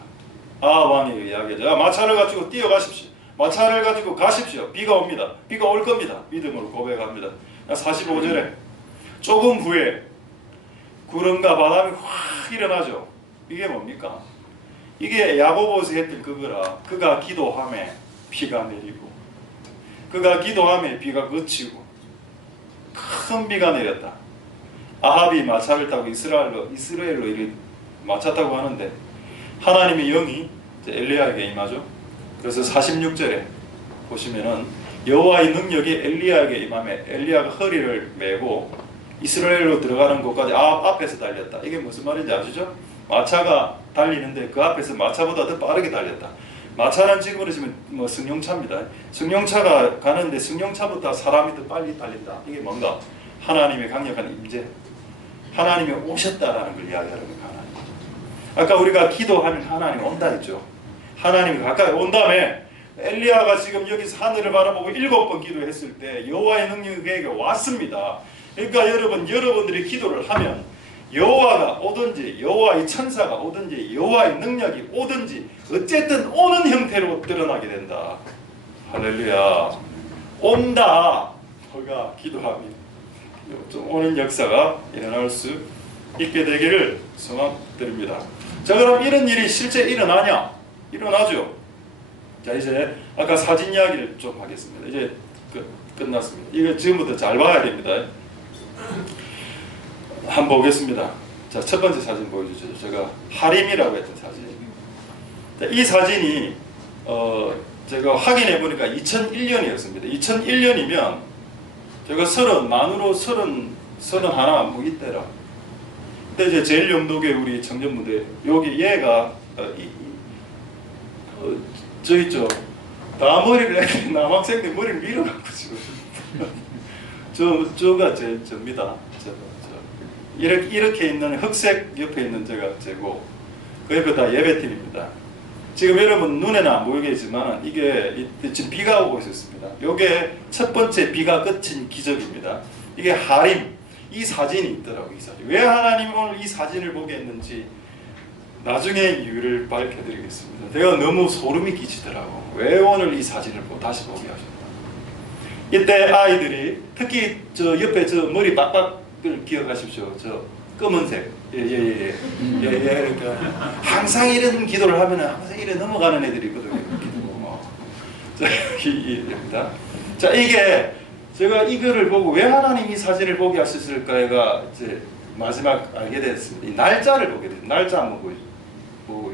왕이 이야기하죠. 마차를 가지고 뛰어가십시오. 마차를 가지고 가십시오. 비가 옵니다. 비가 올 겁니다. 믿음으로 고백합니다. 45절에 조금 후에 구름과 바람이 확 일어나죠. 이게 뭡니까? 이게 야고보서 했던 그거라. 그가 기도함에 비가 내리고 그가 기도함에 비가 그치고 큰 비가 내렸다. 아합이 마차를 타고 이스라엘로 이리 마차 타고 하는데 하나님의 영이 엘리야에게 임하죠. 그래서 46절에 보시면은 여호와의 능력이 엘리야에게 임함에 엘리야가 허리를 메고 이스라엘로 들어가는 곳까지 앞에서 달렸다. 이게 무슨 말인지 아시죠? 마차가 달리는데 그 앞에서 마차보다 더 빠르게 달렸다. 마차는 지금으로 치면 승용차입니다. 승용차가 가는데 승용차보다 사람이 더 빨리 달린다. 이게 뭔가? 하나님의 강력한 임재, 하나님이 오셨다라는 걸 이야기하는 거예요. 하나님. 아까 우리가 기도하면 하나님 온다 했죠. 하나님이 가까이 온 다음에 엘리야가 지금 여기서 하늘을 바라보고 7번 기도했을 때 여호와의 능력이 그에게 왔습니다. 그러니까 여러분들이 기도를 하면 여호와가 오든지 여호와의 천사가 오든지 여호와의 능력이 오든지 어쨌든 오는 형태로 드러나게 된다. 할렐루야. 온다. 우리가 기도하면 좀 오는 역사가 일어날 수 있게 되기를 소망드립니다. 자, 그럼 이런 일이 실제 일어나냐? 일어나죠. 자, 이제 아까 사진 이야기를 좀 하겠습니다. 이제 끝났습니다. 이거 지금부터 잘 봐야 됩니다. 한번 보겠습니다. 자, 첫 번째 사진 보여주죠. 제가 하림이라고 했던 사진. 자, 이 사진이 제가 확인해 보니까 2001년이었습니다. 2001년이면 제가 만으로 31 뭐 이때라. 근데 이제 제일 영도교회 우리 청년분들 여기 얘가 저 있죠. 다 머리를 남학생들 머리를 밀어갖고 지금 저가 접니다. 이렇게 있는 흑색 옆에 있는 제고 그 옆에 다 예배팀입니다. 지금 여러분 눈에는 안 보이겠지만 이게 지금 비가 오고 있었습니다. 이게 첫 번째 비가 그친 기적입니다. 이게 하림, 이 사진이 있더라고요. 이 사진. 왜 하나님 오늘 이 사진을 보게 했는지 나중에 이유를 밝혀드리겠습니다. 제가 너무 소름이 끼치더라고. 왜 오늘 이 사진을 다시 보게 하셨나. 이때 아이들이 특히 저 옆에 저 머리 빡빡을 기억하십시오. 저 검은색. 그러니까 항상 이런 기도를 하면 항상 이래 넘어가는 애들이 있거든요. 기도고 자, 이입니다. 자, 이게 제가 이거를 보고 왜 하나님 이 사진을 보게 하셨을까가 이제 마지막 알게 됐습니다. 이 날짜를 보게 됐습니다. 날짜 한번 보고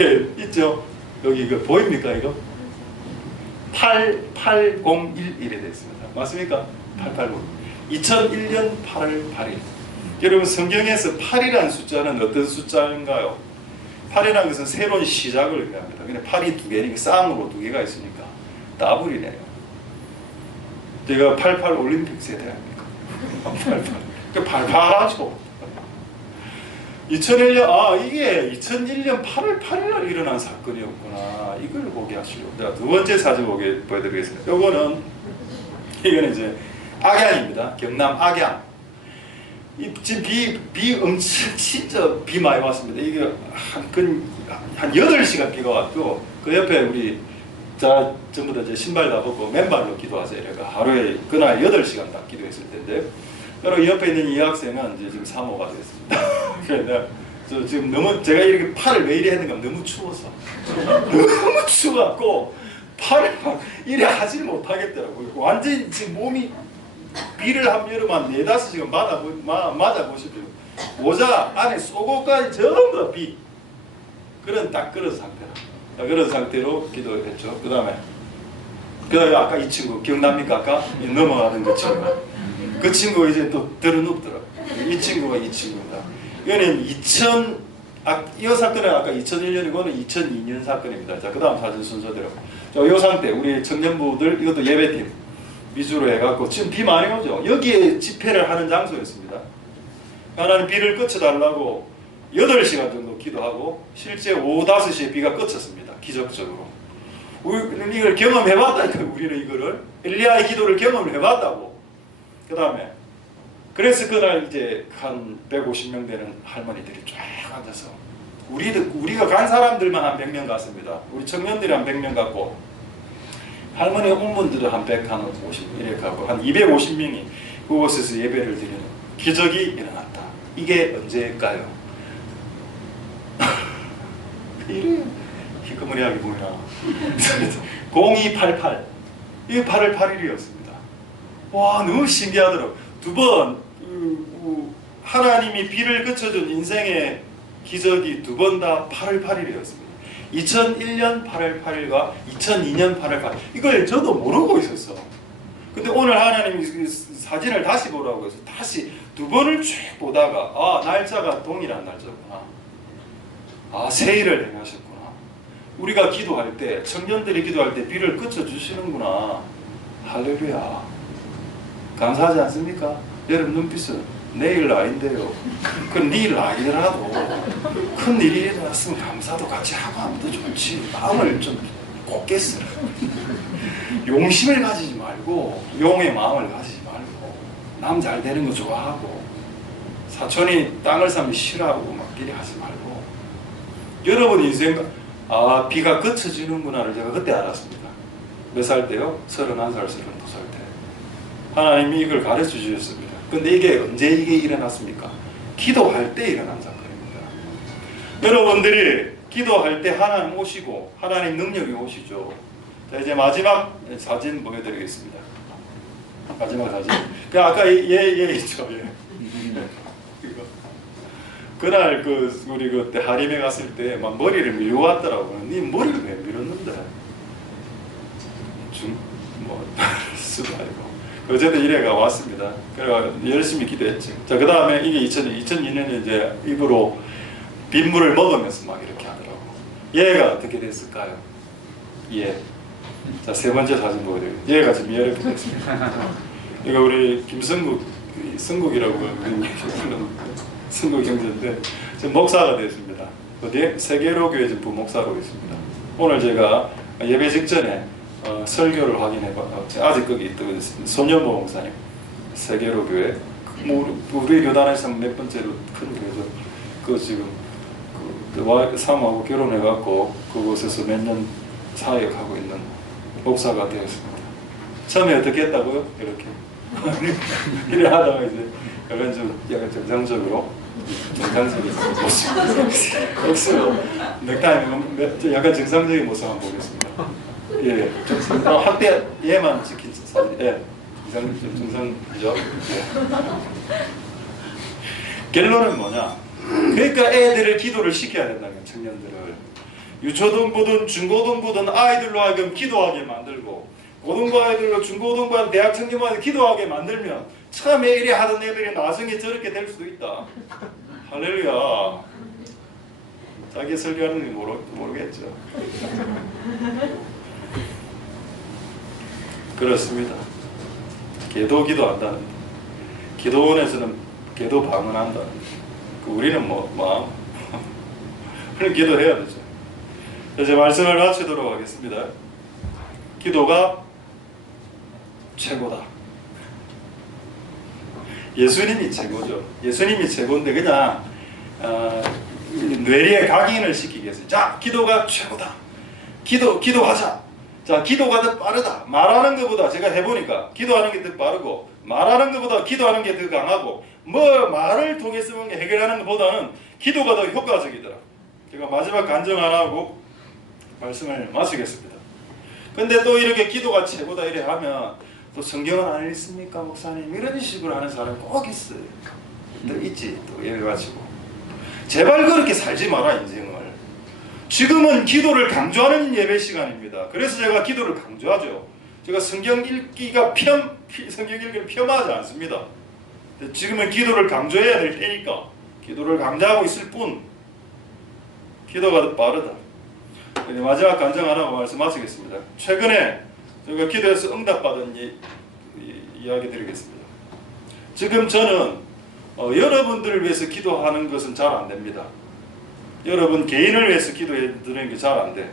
예, 있죠. 여기 이거 보입니까 이거? 8801일에 됐습니다. 맞습니까? 880. 2001년 8월 8일. 여러분 성경에서 8이라는 숫자는 어떤 숫자인가요? 8이라는 것은 새로운 시작을 의미합니다. 근데 8이 두 개니까 쌍으로 두 개가 있으니까 더블이네요. 제가 88 올림픽 세대 아닙니까? 88. 발발하죠. 2001년, 이게 2001년 8월 8일 날 일어난 사건이었구나. 이걸 보게 하시려고. 제가 두 번째 사진 보여드리겠습니다. 이거는 이제 악양입니다. 경남 악양. 지금 비 엄청 진짜 비 많이 왔습니다. 이게 한 8시간 비가 왔고 그 옆에 우리 전부 다 제 신발 다 벗고 맨발로 기도하세요. 내가 하루에 그날 8시간 다 기도했을 텐데 그리고 옆에 있는 이 학생은 이제 지금 사모가 됐습니다. 그래서 저 지금 너무 제가 이렇게 팔을 왜 이래 했는가 너무 추워서 너무 추워갖고 팔을 막 이래 하질 못하겠더라고요. 완전히 지금 몸이 비를 한 여름 한 4-5시간 맞아보십시오. 모자 안에 속옷까지 전부 다 비. 그런 상태로 기도했죠. 그 다음에 아까 이 친구 기억납니까? 아까 넘어가던 그 친구. 그 친구가 이제 또 들어눕더라고요. 이 친구가 이 친구입니다. 이거는 이 사건은 아까 2001년이고는 2002년 사건입니다. 자, 그 다음 사진 순서대로. 자, 이 상태 우리 청년부들 이것도 예배팀 위주로 해갖고 지금 비 많이 오죠. 여기에 집회를 하는 장소였습니다. 하나님 비를 그쳐달라고 8시간 정도 기도하고 실제 오후 5시에 비가 그쳤습니다. 기적적으로. 우리는 이걸 경험해봤다니까. 우리는 이거를 엘리야의 기도를 경험을 해봤다고. 그 다음에 그래서 그날 이제 한 150명 되는 할머니들이 쫙 앉아서 우리가 간 사람들만 한 100명 갔습니다. 우리 청년들이 한 100명 갔고 할머니 어머님들은 한 150 이렇게 하고 한 250명이 그곳에서 예배를 드리는 기적이 일어났다. 이게 언제일까요? 이래 희끄무리하게 보이나? 0288 이게 8월 8일이었습니다. 와 너무 신기하더라고요. 두 번 하나님이 비를 그쳐준 인생의 기적이 두 번 다 8월 8일이었습니다. 2001년 8월 8일과 2002년 8월 8일 이걸 저도 모르고 있었어. 근데 오늘 하나님이 사진을 다시 보라고 해서 다시 두 번을 쭉 보다가 날짜가 동일한 날짜구나. 세일을 행하셨구나. 우리가 기도할 때 청년들이 기도할 때 비를 그쳐주시는구나. 할렐루야. 감사하지 않습니까? 여러분 눈빛은 내일 나인데요. 그 내일 나이더라도 큰 일이 일어났으면 감사도 같이 하고 하면 더 좋지. 마음을 좀 곱게 쓰라. 용심을 가지지 말고 용의 마음을 가지지 말고 남 잘 되는 거 좋아하고 사촌이 땅을 사면 싫어하고 막 이리 하지 말고 여러분 인생 비가 그쳐지는구나를 제가 그때 알았습니다. 몇 살 때요? 31살, 32살 때 하나님이 이걸 가르쳐 주셨습니다. 근데 이게 언제 이게 일어났습니까? 기도할 때 일어난 사건입니다. 여러분들이 기도할 때 하나님 오시고 하나님 능력이 오시죠. 자, 이제 마지막 사진 보여드리겠습니다. 마지막 사진. 아까 얘 있죠. 이거. 그날 우리 그때 하림에 갔을 때 막 머리를 밀고 왔더라고요. 니 머리를 왜 밀었는데? 수도 아니고. 어쨌든 이래가 왔습니다. 그래서 열심히 기도했죠. 자, 그 다음에 이게 2002년에 이제 입으로 빗물을 먹으면서 막 이렇게 하더라고. 얘가 어떻게 됐을까요? 자, 세 번째 사진 보여드릴게요. 얘가 지금 이렇게 됐습니다. 이거 우리 성국이라고 하는 성국 형제인데 지금 목사가 됐습니다. 어디에? 세계로교회 지금 부목사로 있습니다. 오늘 제가 예배 직전에 설교를 확인해봤고 아직 거기 있던 손현보 목사님 세계로교회 우리 교단에서 몇 번째로 큰 교회죠. 지금 사모하고 결혼해갖고 그곳에서 몇 년 사역하고 있는 목사가 되었습니다. 처음에 어떻게 했다고요? 이렇게 이래 하다가 이제 약간 정상적으로 모습 넥타이 약간 정상적인 모습 한번 보겠습니다. 확대 얘만 찍힌 사진. 정상이죠. 결론은 뭐냐? 그러니까 애들을 기도를 시켜야 된다는 거예요. 청년들을 유초등부든 중고등부든 아이들로 하여금 기도하게 만들고 고등부 아이들로 중고등부 아이들 대학 청년부들 기도하게 만들면 처음에 이래 하던 애들이 나중에 저렇게 될 수도 있다. 할렐루야. 자기 설교하는 게 모르겠죠. 그렇습니다. 기도한다는, 기도원에서는 기도 방언한다는, 우리는 마음 그런 기도해야 되죠. 이제 말씀을 마치도록 하겠습니다. 기도가 최고다. 예수님이 최고죠. 예수님이 최고인데 그냥 뇌리에 각인을 시키기 위해서, 자, 기도가 최고다. 기도하자. 자, 기도가 더 빠르다. 말하는 것보다, 제가 해보니까 기도하는 게 더 빠르고 말하는 것보다 기도하는 게 더 강하고, 말을 통해서 해결하는 것보다는 기도가 더 효과적이더라. 제가 마지막 간증 하나 하고 말씀을 마치겠습니다. 근데 또 이렇게 기도가 최고다 이래 하면 또 성경은 안 읽습니까 목사님? 이런 식으로 하는 사람 꼭 있어요. 또 있지. 또 이래가지고 제발 그렇게 살지 마라 인생을. 지금은 기도를 강조하는 예배 시간입니다. 그래서 제가 기도를 강조하죠. 제가 성경 읽기를 폄하하지 않습니다. 지금은 기도를 강조해야 될 때니까 기도를 강조하고 있을 뿐, 기도가 더 빠르다. 마지막 간증 하나 하고 말씀 마치겠습니다. 최근에 제가 기도해서 응답받은 이야기 드리겠습니다. 지금 저는 여러분들을 위해서 기도하는 것은 잘 안 됩니다. 여러분 개인을 위해서 기도해 드리는 게 잘 안 돼.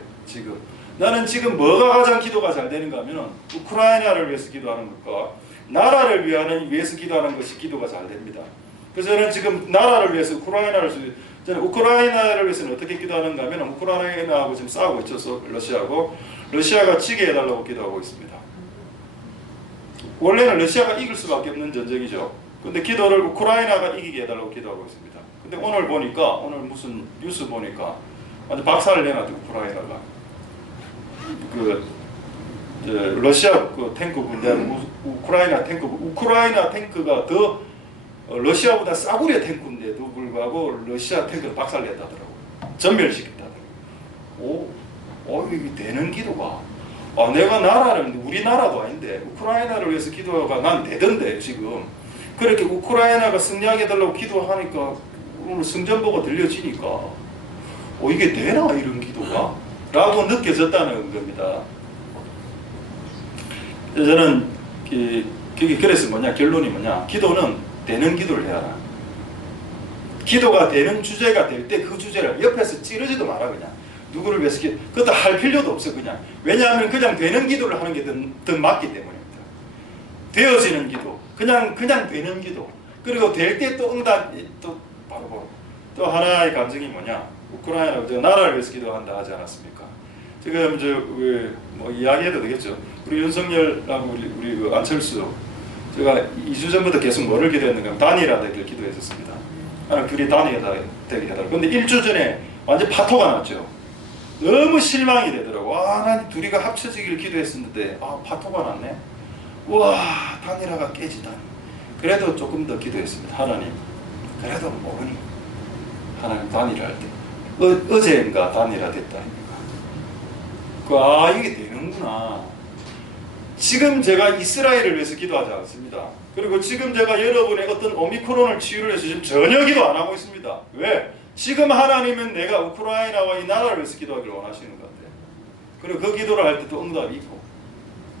나는 지금 뭐가 가장 기도가 잘 되는가 하면 우크라이나를 위해서 기도하는 것과 나라를 위해서 기도하는 것이 기도가 잘 됩니다. 그래서 저는 지금 나라를 위해서 저는 우크라이나를 위해서는 어떻게 기도하는가 하면 우크라이나하고 지금 싸우고 있어서 러시아가 지게 해달라고 기도하고 있습니다. 원래는 러시아가 이길 수밖에 없는 전쟁이죠. 근데 기도를 우크라이나가 이기게 해달라고 기도하고 있습니다. 근데 오늘 무슨 뉴스 보니까 완전 박살을 내놨대. 우크라이나가 러시아 탱크 군대는 우크라이나 탱크가 더 러시아보다 싸구려 탱크인데도 불구하고 러시아 탱크를 박살냈다더라고요. 전멸시켰다더라고요. 이게 되는 기도가, 내가 우리 나라도 아닌데 우크라이나를 위해서 기도가 난 되던데 지금 그렇게 우크라이나가 승리하게 해달라고 기도하니까 오늘 성전 보고 들려지니까 이게 되나 이런 기도가? 라고 느껴졌다는 겁니다. 저는 그래서 결론이 뭐냐, 기도는 되는 기도를 해라. 기도가 되는 주제가 될 때 그 주제를 옆에서 찌르지도 마라. 그냥 누구를 위해서 그것도 할 필요도 없어. 그냥 왜냐하면 그냥 되는 기도를 하는 게 더 맞기 때문입니다. 되어지는 기도, 그냥 되는 기도, 그리고 될 때 또 응답이 또 바로 또 하나의 감정이 뭐냐, 우크라이나 나라를 위해서 기도한다 하지 않았습니까? 지금 이야기해도 되겠죠. 우리 윤석열하고 우리 안철수, 제가 2주 전부터 계속 뭐를 기도했는가 하면 단일화 되길 기도했었습니다. 둘이 단일화 되게 해달라고. 근데 1주 전에 완전 파토가 났죠. 너무 실망이 되더라고. 난 둘이가 합쳐지길 기도했었는데 파토가 났네. 우와, 단일화가 깨지다니. 그래도 조금 더 기도했습니다. 하나님, 그래도 모르니 하나님 단일화할 때 어제인가 단일화 됐다. 이게 되는구나. 지금 제가 이스라엘을 위해서 기도하지 않습니다. 그리고 지금 제가 여러분의 어떤 오미크론을 치유를 해서 지금 전혀 기도 안 하고 있습니다. 왜? 지금 하나님은 내가 우크라이나와 이 나라를 위해서 기도하기를 원하시는 것 같아요. 그리고 그 기도를 할 때도 응답이 있고,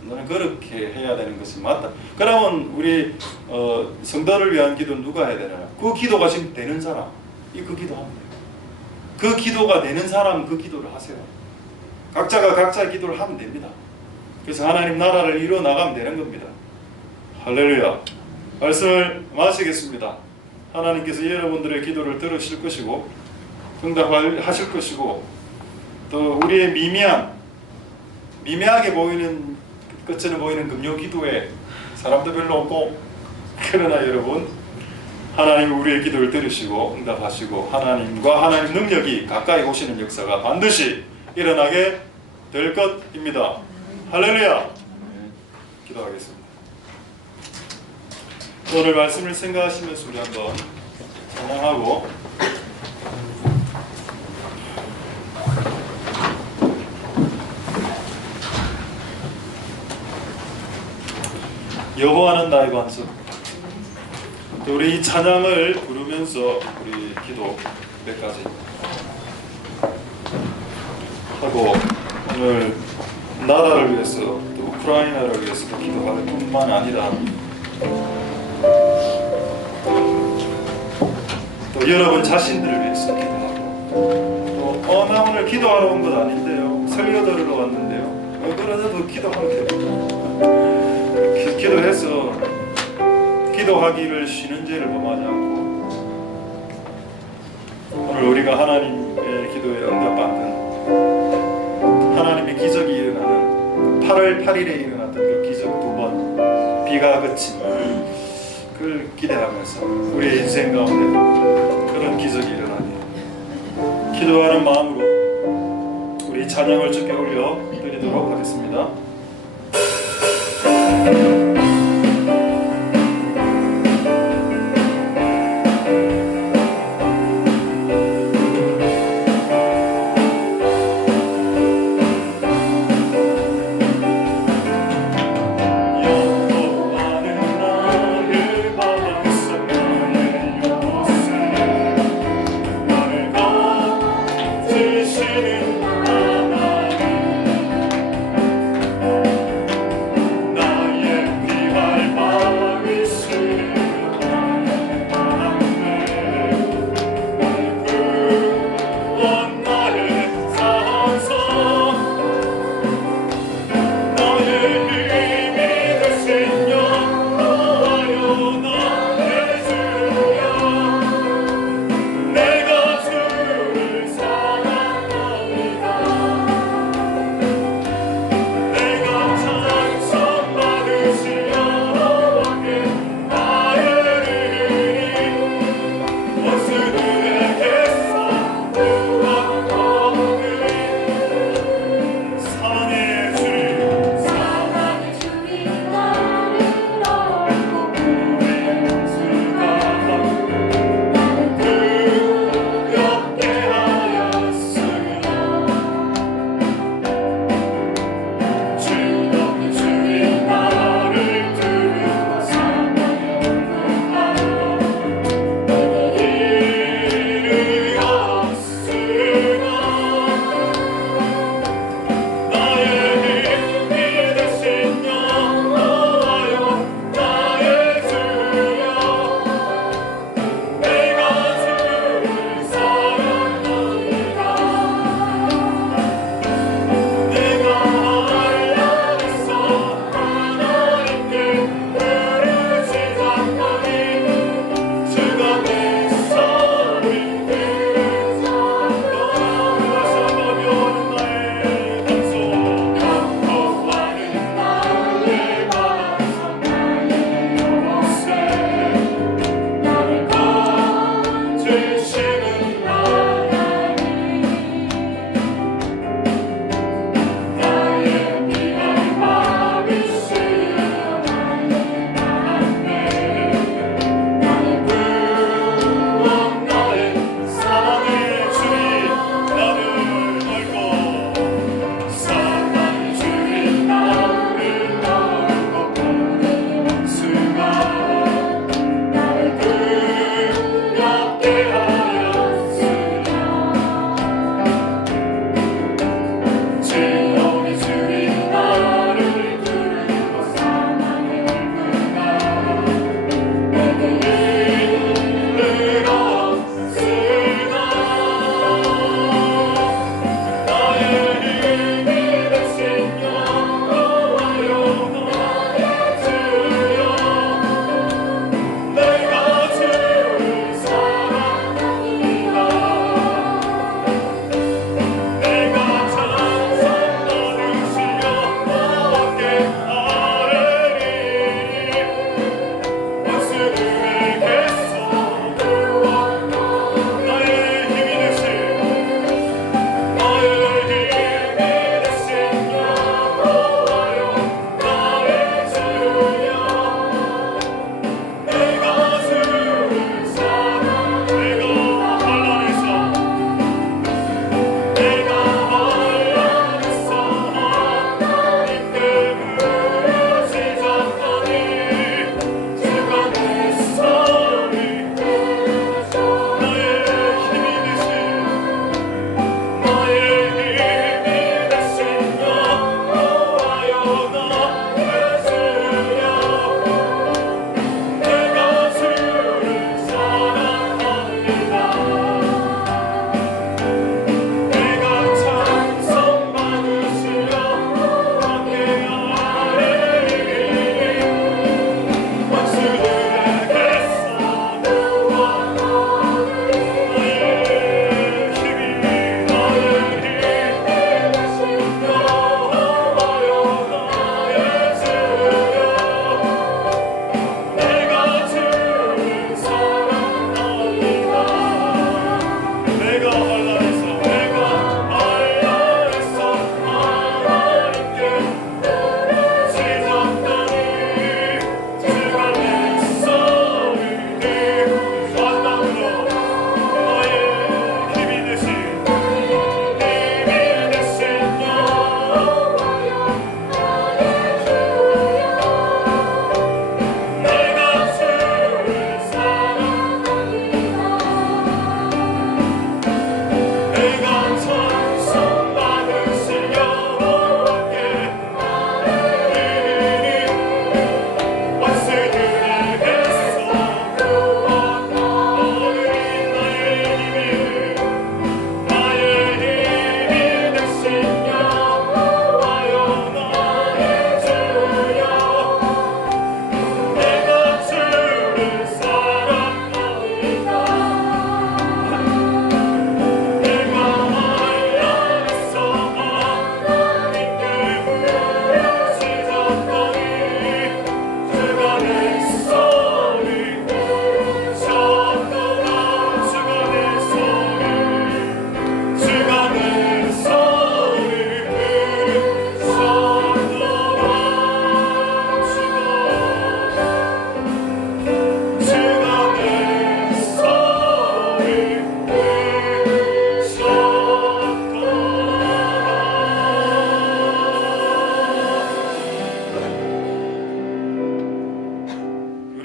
너는 그렇게 해야 되는 것이 맞다. 그러면 우리 성도를 위한 기도는 누가 해야 되나? 그 기도가 지금 되는 사람, 그 기도하면 돼요. 그 기도가 되는 사람 그 기도를 하세요. 각자가 각자의 기도를 하면 됩니다. 그래서 하나님 나라를 이루어 나가면 되는 겁니다. 할렐루야. 말씀을 마치겠습니다. 하나님께서 여러분들의 기도를 들으실 것이고 응답하실 것이고, 또 우리의 미미하게 보이는 끝처럼 보이는 금요 기도에 사람도 별로 없고, 그러나 여러분 하나님이 우리의 기도를 들으시고 응답하시고 하나님과 하나님 능력이 가까이 오시는 역사가 반드시 일어나게 될 것입니다. 할렐루야. 기도하겠습니다. 오늘 말씀을 생각하시면서 우리 한번 찬양하고 여호와는 나의 반석. 우리 이 찬양을 부르면서 우리 기도 몇 가지 하고 오늘 나라를 위해서 또 우크라이나를 위해서도 기도할 뿐만 아니라 또 여러분 자신들을 위해서 기도하고 또 나 오늘 기도하러 온 건 아닌데요, 설교 들으러 왔는데요, 그러다도 기도하면 됩니다. 기도해서 기도하기를 쉬는 죄를 범하지 않고 오늘 우리가 하나님의 기도에 응답받는 하나님의 기적이 일어나는 8월 8일에 일어났던 그 기적 2번 비가 그친 그걸 기대하면서 우리의 인생 가운데 그런 기적이 일어나니 기도하는 마음으로 우리 찬양을 주께 올려드리도록 하겠습니다.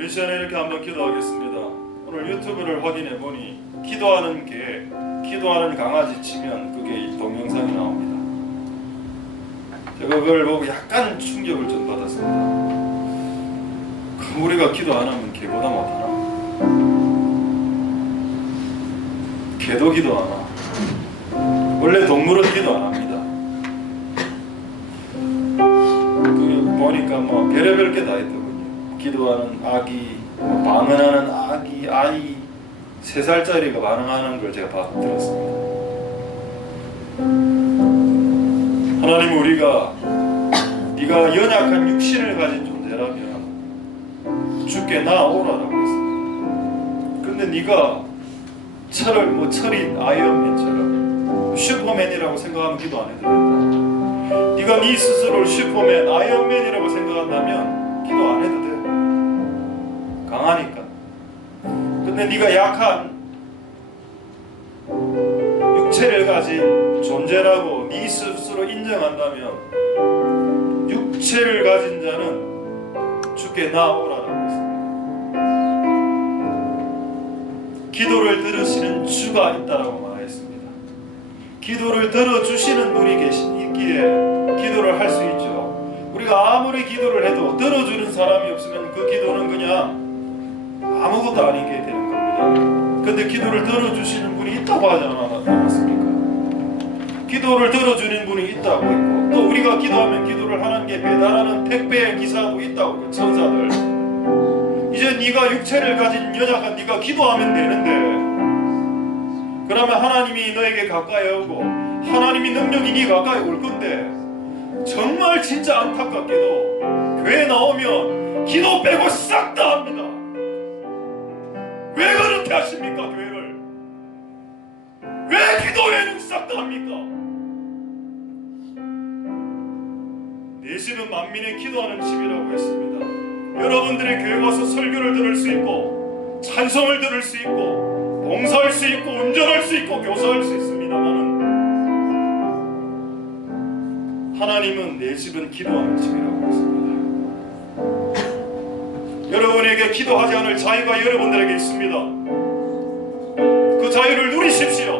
우리 시간에 이렇게 한번 기도하겠습니다. 오늘 유튜브를 확인해 보니 기도하는 개, 기도하는 강아지 치면 그게 이 동영상이 나옵니다. 제가 그걸 보고 약간 충격을 좀 받았습니다. 우리가 기도 안 하면 개보다 못하나? 개도 기도 안 하나? 원래 동물은 기도 안 합니다. 보니까 뭐 별의별 게 다 있더군요. 기도하는 아기, 반응하는 아기, 아이 3살짜리가 반응하는 걸 제가 들었습니다. 하나님, 우리가 네가 연약한 육신을 가진 존재라면 주께 나오라라고 했습니다. 근데 네가 철인 아이언맨처럼 슈퍼맨이라고 생각하면 기도 안 해도 된다. 네가 네 스스로를 슈퍼맨, 아이언맨이라고 생각한다면 기도 안 해도 돼. 강하니까. 근데 네가 약한 육체를 가진 존재라고 네 스스로 인정한다면 육체를 가진 자는 주께 나오라라고 했습니다. 기도를 들으시는 주가 있다라고 말했습니다. 기도를 들어주시는 분이 있기에 기도를 할 수 있죠. 우리가 아무리 기도를 해도 들어주는 사람이 없으면 그 기도는 그냥 아무것도 아니게 되는 겁니다. 근데 기도를 들어주시는 분이 있다고 하지 않았습니까? 기도를 들어주는 분이 있다고 했고, 또 우리가 기도하면 기도를 하나님께 배달하는 택배 기사도 있다고, 천사들. 이제 네가 육체를 가진 연약한 네가 기도하면 되는데, 그러면 하나님이 너에게 가까이 오고 하나님이 능력이 네 가까이 올 건데, 정말 진짜 안타깝게도 교회 나오면 기도 빼고 싹 다 합니다. 왜 그렇게 하십니까? 교회를 왜 기도회는 싹 다 합니까? 내 집은 만민의 기도하는 집이라고 했습니다. 여러분들의 교회 와서 설교를 들을 수 있고 찬송을 들을 수 있고 봉사할 수 있고 운전할 수 있고 교사할 수 있습니다만, 하나님은 내 집은 기도하는 집이라고 했습니다. 여러분에게 기도하지 않을 자유가 여러분들에게 있습니다. 그 자유를 누리십시오.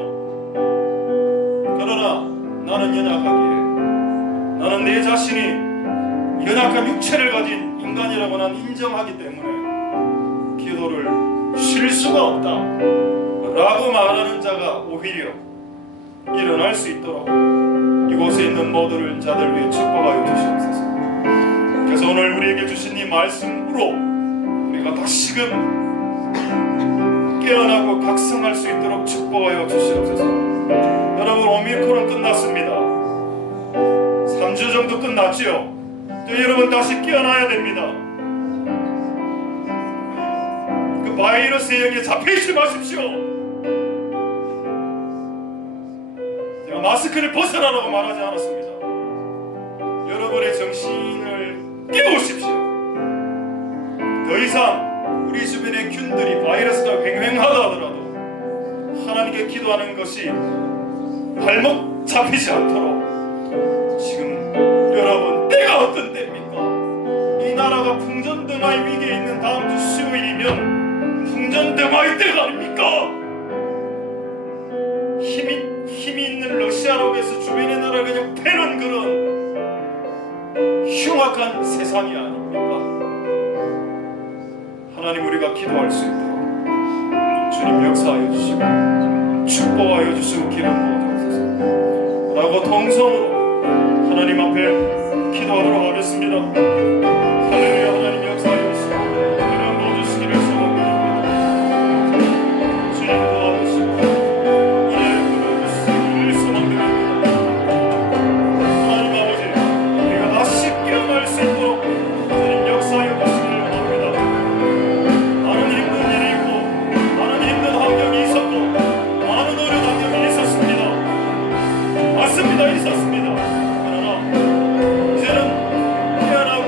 그러나 나는 연약하기에, 나는 내 자신이 연약한 육체를 가진 인간이라고 난 인정하기 때문에 기도를 쉴 수가 없다 라고 말하는 자가 오히려 일어날 수 있도록 이곳에 있는 모든 자들 위해 축복하여 주시옵소서. 그래서 오늘 우리에게 주신 이 말씀으로 우리가 다시금 깨어나고 각성할 수 있도록 축복하여 주시옵소서. 여러분, 오미크론 끝났습니다. 3주 정도 끝났지요. 여러분 다시 깨어나야 됩니다. 그 바이러스에 여기에 잡히지 마십시오. 제가 마스크를 벗어라라고 말하지 않았습니다. 여러분의 정신을 깨우십시오. 더 이상 우리 주변의 균들이 바이러스가 횡행하다 하더라도 하나님께 기도하는 것이 발목 잡히지 않도록, 지금 여러분 때가 어떤 때입니까? 이 나라가 풍전등화의 위기에 있는 다음 주 수요일이면 풍전등화의 때가 아닙니까? 힘이 있는 러시아라고 해서 주변의 나라를 그냥 패는 그런 흉악한 세상이 아닙니까? 하나님, 우리가 기도할 수 있도록 주님 역사하여 주시고 축복하여 주시고 기름 부어주옵소서 라고 통성으로 하나님 앞에 기도하도록 하겠습니다. 할렐루야. 하나님 역사하여 주시고 기름 부어주시기를 소원드립니다. 주님 도와주시고 은혜를 부어주시기를 소원드립니다. 하나님 아버지, 우리가 다시 깨어날 수 있도록 주님 역사하여 주시기를 원합니다. 많은 힘든 일이 있고 많은 힘든 환경이 있었고 많은 어려운 환경이 있었습니다. 맞습니다. 있었습니다. 그러나 이제는 깨어나고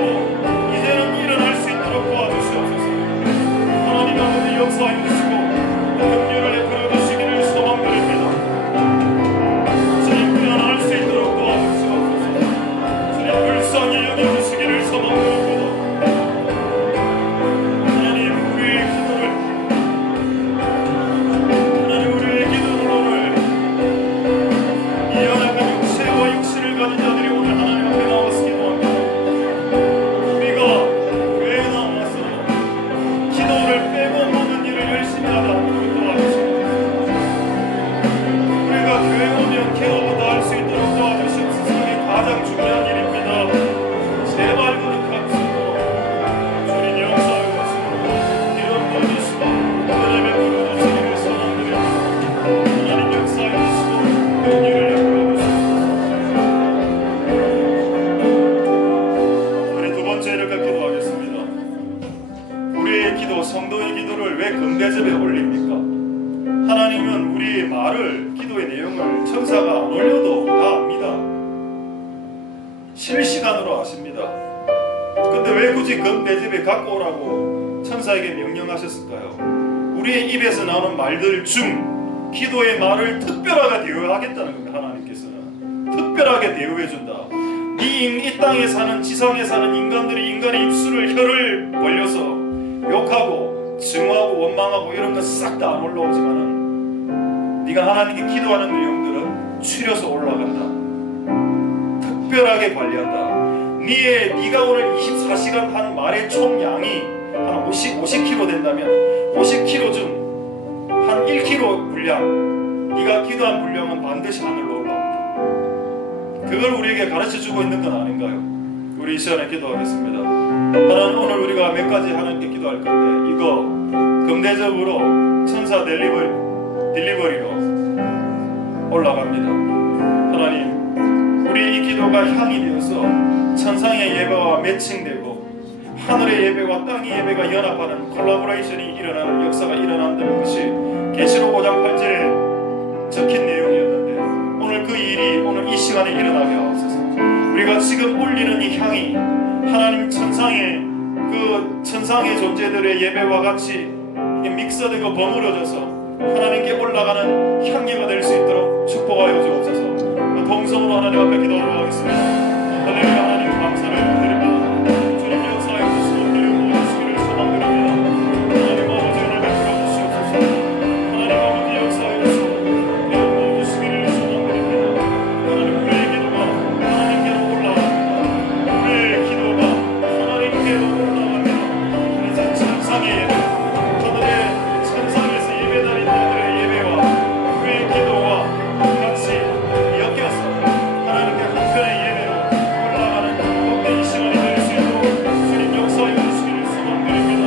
우리의 기도, 성도의 기도를 왜 금대접에 올립니까? 하나님은 우리의 말을, 기도의 내용을 천사가 안 올려도 다 압니다. 실시간으로 아십니다. 근데 왜 굳이 금대접에 갖고 오라고 천사에게 명령하셨을까요? 우리의 입에서 나오는 말들 중 기도의 말을 특별하게 대우하겠다는 겁니다. 하나님께서는 특별하게 대우해준다. 이 땅에 사는, 지상에 사는 인간들이 인간의 입술을, 혀를 벌려서 욕하고 증오하고 원망하고 이런 거 싹 다 안 올라오지만은 네가 하나님께 기도하는 내용들은 추려서 올라간다. 특별하게 관리한다. 네가 오늘 24시간 하는 말의 총량이 한 50kg 된다면 50kg 중 한 1kg 분량, 네가 기도한 분량은 반드시 하늘로 올라옵니다. 그걸 우리에게 가르쳐주고 있는 건 아닌가요? 우리 이 시간에 기도하겠습니다. 하나님, 오늘 우리가 몇 가지 하나님께 기도할 건데 이거 금대접으로 천사 딜리버리로 올라갑니다. 하나님, 우리 이 기도가 향이 되어서 천상의 예배와 매칭되고 하늘의 예배와 땅의 예배가 연합하는 콜라보레이션이 일어나는 역사가 일어난다는 것이 계시록 5장 8절에 적힌 내용이었는데 오늘 그 일이 오늘 이 시간에 일어나게 하옵소서. 우리가 지금 올리는 이 향이 하나님 천상의 그 천상의 존재들의 예배와 같이 믹서되고 버무려져서 하나님께 올라가는 향기가 될 수 있도록 축복하여 주옵소서. 동성으로 하나님 앞에 기도하도록 하겠습니다. 할렐루야. 하나님 감사를 드립니다. 주님 역사에 주시고 드리고 주시기를 소망드립니다. 하나님 아버지 오늘 베풀어 주시옵소서. 하나님 아버지 역사에 주시고 드리고 주시기를 소망드립니다. 하나님, 우리의 기도가 하나님께로 올라갑니다. 우리의 기도가 하나님께로 올라갑니다. 그래서 천상의 예배, 하늘의 천상에서 예배드린 자들의 예배와 우리의 기도와 같이 엮여서 하나님께 한편의 예배로 올라가는 복된 이 시간이 될 수 있도록 주님 역사하여 주시기를 소망드립니다.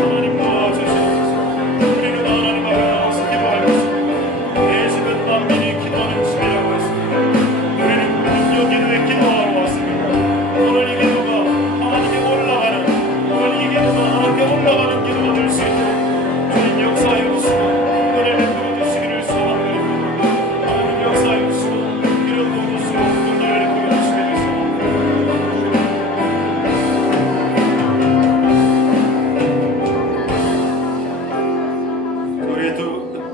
하나님 도와주시옵소서. 우리는 하나님 앞에 나와서 기도할 것입니다. 내 집은 만민이 기도하는 집이라고 했습니다. 우리는 능력 기도에 기도하러 왔습니다. 오늘 이 기도가 하나님께 올라가는, 오늘 이 기도가 하나님께 올라가는 기도가 될 수 있도록 주님 역사하여 주시고 은혜 베풀어 주시기를 소망드립니다. 하나님 역사하여 주시고 이런 모습으로 은혜를 베풀어 주시기를 소망드립니다. 우리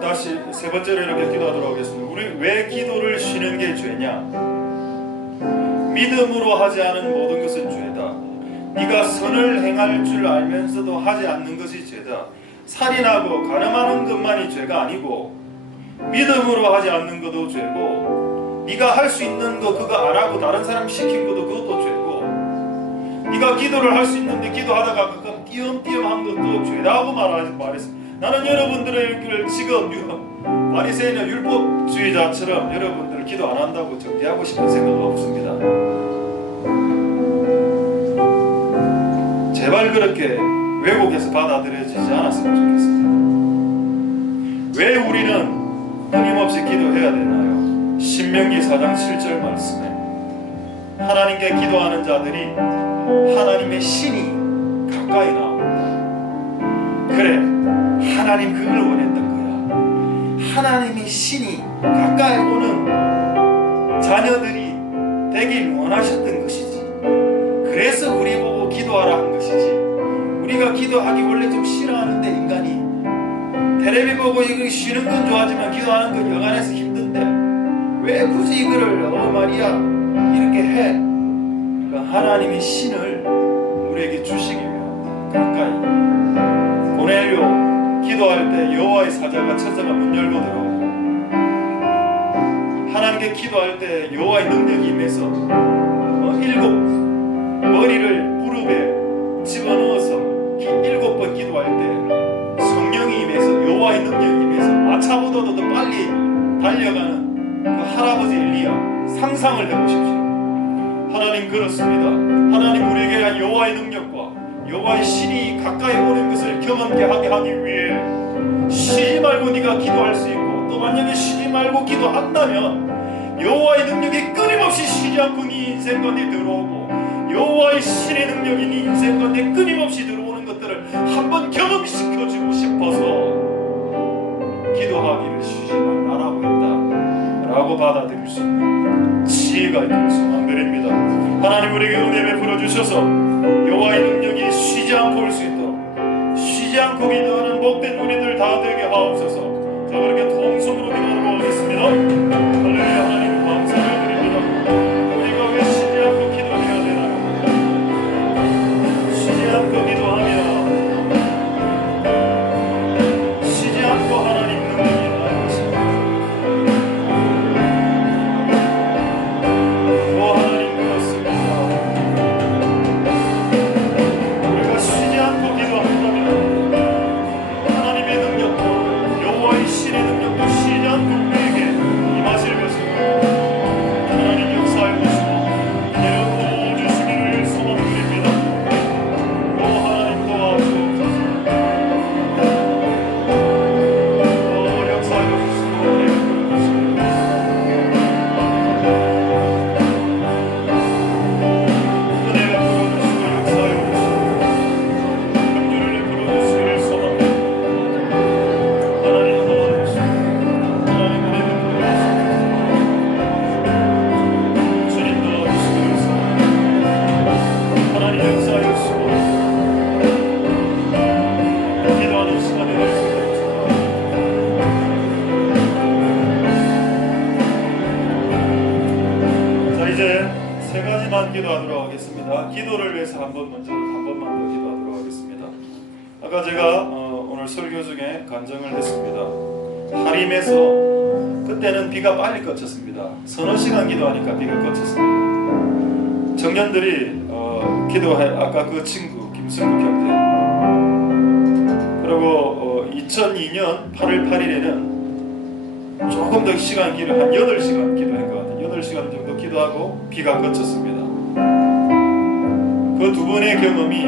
다시 세 번째로 이렇게 기도하도록 하겠습니다. 우리 왜 기도를 쉬는 게 죄냐? 믿음으로 하지 않은 모든 것은 죄다. 네가 선을 행할 줄 알면서도 하지 않는 것이 죄다. 살인하고 가늠하는 것만이 죄가 아니고 믿음으로 하지 않는 것도 죄고 네가 할 수 있는 거 그거 안 하고 다른 사람 시킨 것도 그것도 죄고 네가 기도를 할 수 있는데 기도하다가 그거 띄엄띄엄한 것도 죄라고 말했습니다. 나는 여러분들을 지금 바리새인이나 율법주의자처럼 여러분들 기도 안 한다고 정죄하고 싶은 생각 없습니다. 제발 그렇게 왜곡해서 받아들여지지 않았으면 좋겠습니다. 왜 우리는 끊임없이 기도해야 되나요? 신명기 4장 7절 말씀에 하나님께 기도하는 자들이 하나님의 신이 가까이 나옵니다. 그래, 하나님 그걸 원했던 거야. 하나님의 신이 가까이 오는 자녀들이 되길 원하셨던 것이지. 그래서 우리 보고 기도하라 한 것이지. 우리가 기도하기 원래 좀 싫어하는데 인간이 텔레비 보고 이거 쉬는 건 좋아하지만 기도하는 건 여간해서 힘든데 왜 굳이 이거를 말이야 이렇게 해? 그러니까 하나님의 신을 우리에게 주시기 위함. 가까이. 고넬료 기도할 때 여호와의 사자가 천사가 문 열고 들어오고 하나님께 기도할 때 여호와의 능력이 임해서 일곱 머리를 무릎에 집어넣어서 7번 기도할 때 성령이 임해서 여호와의 능력이 임해서 마차보다도 더 빨리 달려가는 그 할아버지 엘리야 상상을 해보십시오. 하나님 그렇습니다. 하나님 우리에게 여호와의 능력과 여호와의 신이 가까이 오는 것을 경험케 하기 위해 쉬지 말고 네가 기도할 수 있고 또 만약에 쉬지 말고 기도한다면 여호와의 능력이 끊임없이 쉬지 않고 네 인생 가운데 들어오고 여호와의 신의 능력이 네 인생 가운데 끊임없이 들어오는 것들을 한번 경험 은혜가 있기를 소망드립니다. 하나님 우리에게 은혜 베풀어 주셔서 여호와의 능력이 쉬지 않고 올 수 있도록, 쉬지 않고 기도하는 복된 우리들 다 되게 하옵소서. 자, 그렇게 통성으로 기도하도록 하겠습니다. 할렐루야. 하나님 감사를 드립니다. 우리가 왜 쉬지 않고 기도해야 되나요? 쉬지 않고 기도하면 쉬지 않고 하나님 능력이 나옵니다. 오 하나님 그렇습니다. 우리가 쉬지 않고 기도한다면 하나님의 능력도 여호와의 신의 능력도 쉬지 않고 우리에게 임하실 것입니다. 하나님 역사해 주시고 내려 주시기를 소망드립니다. 오 하나님 도와주옵소서. 오 역사해 주시고 내려 주시고 은혜를 풀어주시고 역사해 주시고 긍휼을 풀어주시기를 소망합니다. 하나님 도와주시고 하나님 은혜를 풀어주시고 주님 도와주시기를 소망합니다. 하나님 역사해 주시고 기도하는 시간이 될 수 있도록 축복합니다. 자 이제 세 가지만 기도하도록 하겠습니다. 기도를 위해서 한 번만 더 기도하도록 하겠습니다. 아까 제가 오늘 설교 중에 간증을 했습니다. 하림에서 그때는 비가 빨리 그쳤습니다. 서너 시간 기도하니까 비가 그쳤습니다. 청년들이 기도해 아까 그 친구 김승국 형제 그리고 2002년 8월 8일에는 조금 더 시간 기도 한 8시간 기도한 것 같아요. 8시간 정도 기도하고 비가 그쳤습니다. 그 두 분의 경험이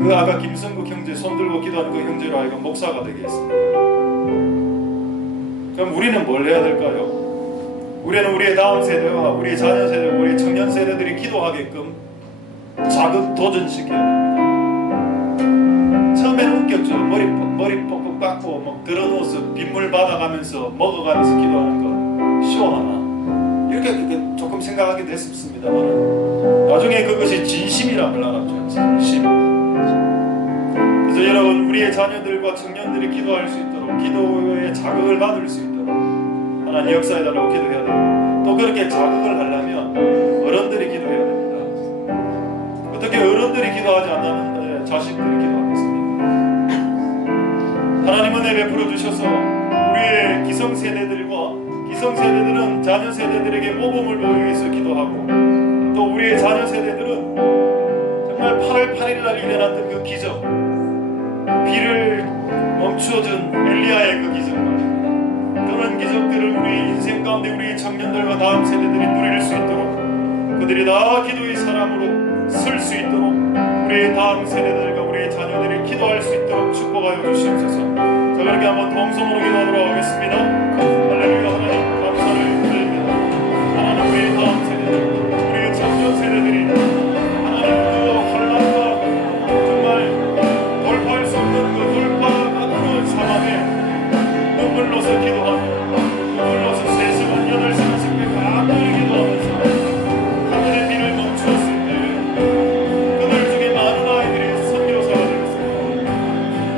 그 아까 김성국 형제 손들고 기도하는 그 형제로 하여금 목사가 되게 했습니다. 그럼 우리는 뭘 해야 될까요? 우리는 우리의 다음 세대와 우리의 자녀 세대, 우리의 청년 세대들이 기도하게끔 자극 도전시켜야 됩니다. 처음에는 웃겼죠. 머리 뻑뻑 깎고 막 들어누워서 빗물 받아가면서 먹어가면서 기도하는 거 쇼하나 이렇게 조금 생각하기도 했습니다만 나중에 그것이 진심이란 걸 알았죠. 진심. 그래서 여러분 우리의 자녀들과 청년들이 기도할 수 있도록 기도에 자극을 받을 수 있도록 하나님 역사해달라고 기도해야 됩니다. 또 그렇게 자극을 하려면 어른들이 기도해야 됩니다. 어떻게 어른들이 기도하지 않는 자식들이 기도하겠습니까? 하나님 은혜 베풀어 주셔서 우리의 기성세대들은 자녀 세대들에게 복음을 보이기 위해서 기도하고 또 우리의 자녀 세대들은 정말 8월 8일 날 일어났던 그 기적 비를 멈추어준 엘리야의 그 기적 말입니다. 그런 기적들을 우리 인생 가운데 우리 청년들과 다음 세대들이 누릴 수 있도록 그들이 다 기도의 사람으로 설 수 있도록 우리의 다음 세대들과 우리의 자녀들이 기도할 수 있도록 축복하여 주시옵소서. 자 그렇게 한번 동성으로 기도하도록 하겠습니다. 할렐루야. 하나님 감사를 드립니다. 하나님 우리의 다음 세대들 우리의 청년 세대들이 하나님 그 환난과 정말 돌파할 수 없는 그 돌파가 그 상황에 눈물로서 기도하며 눈물로서 3시간 8시간씩 간절히 기도하면서 하늘의 비를 멈추었을 때 그들 중에 많은 아이들이 선교사가 되었습니다.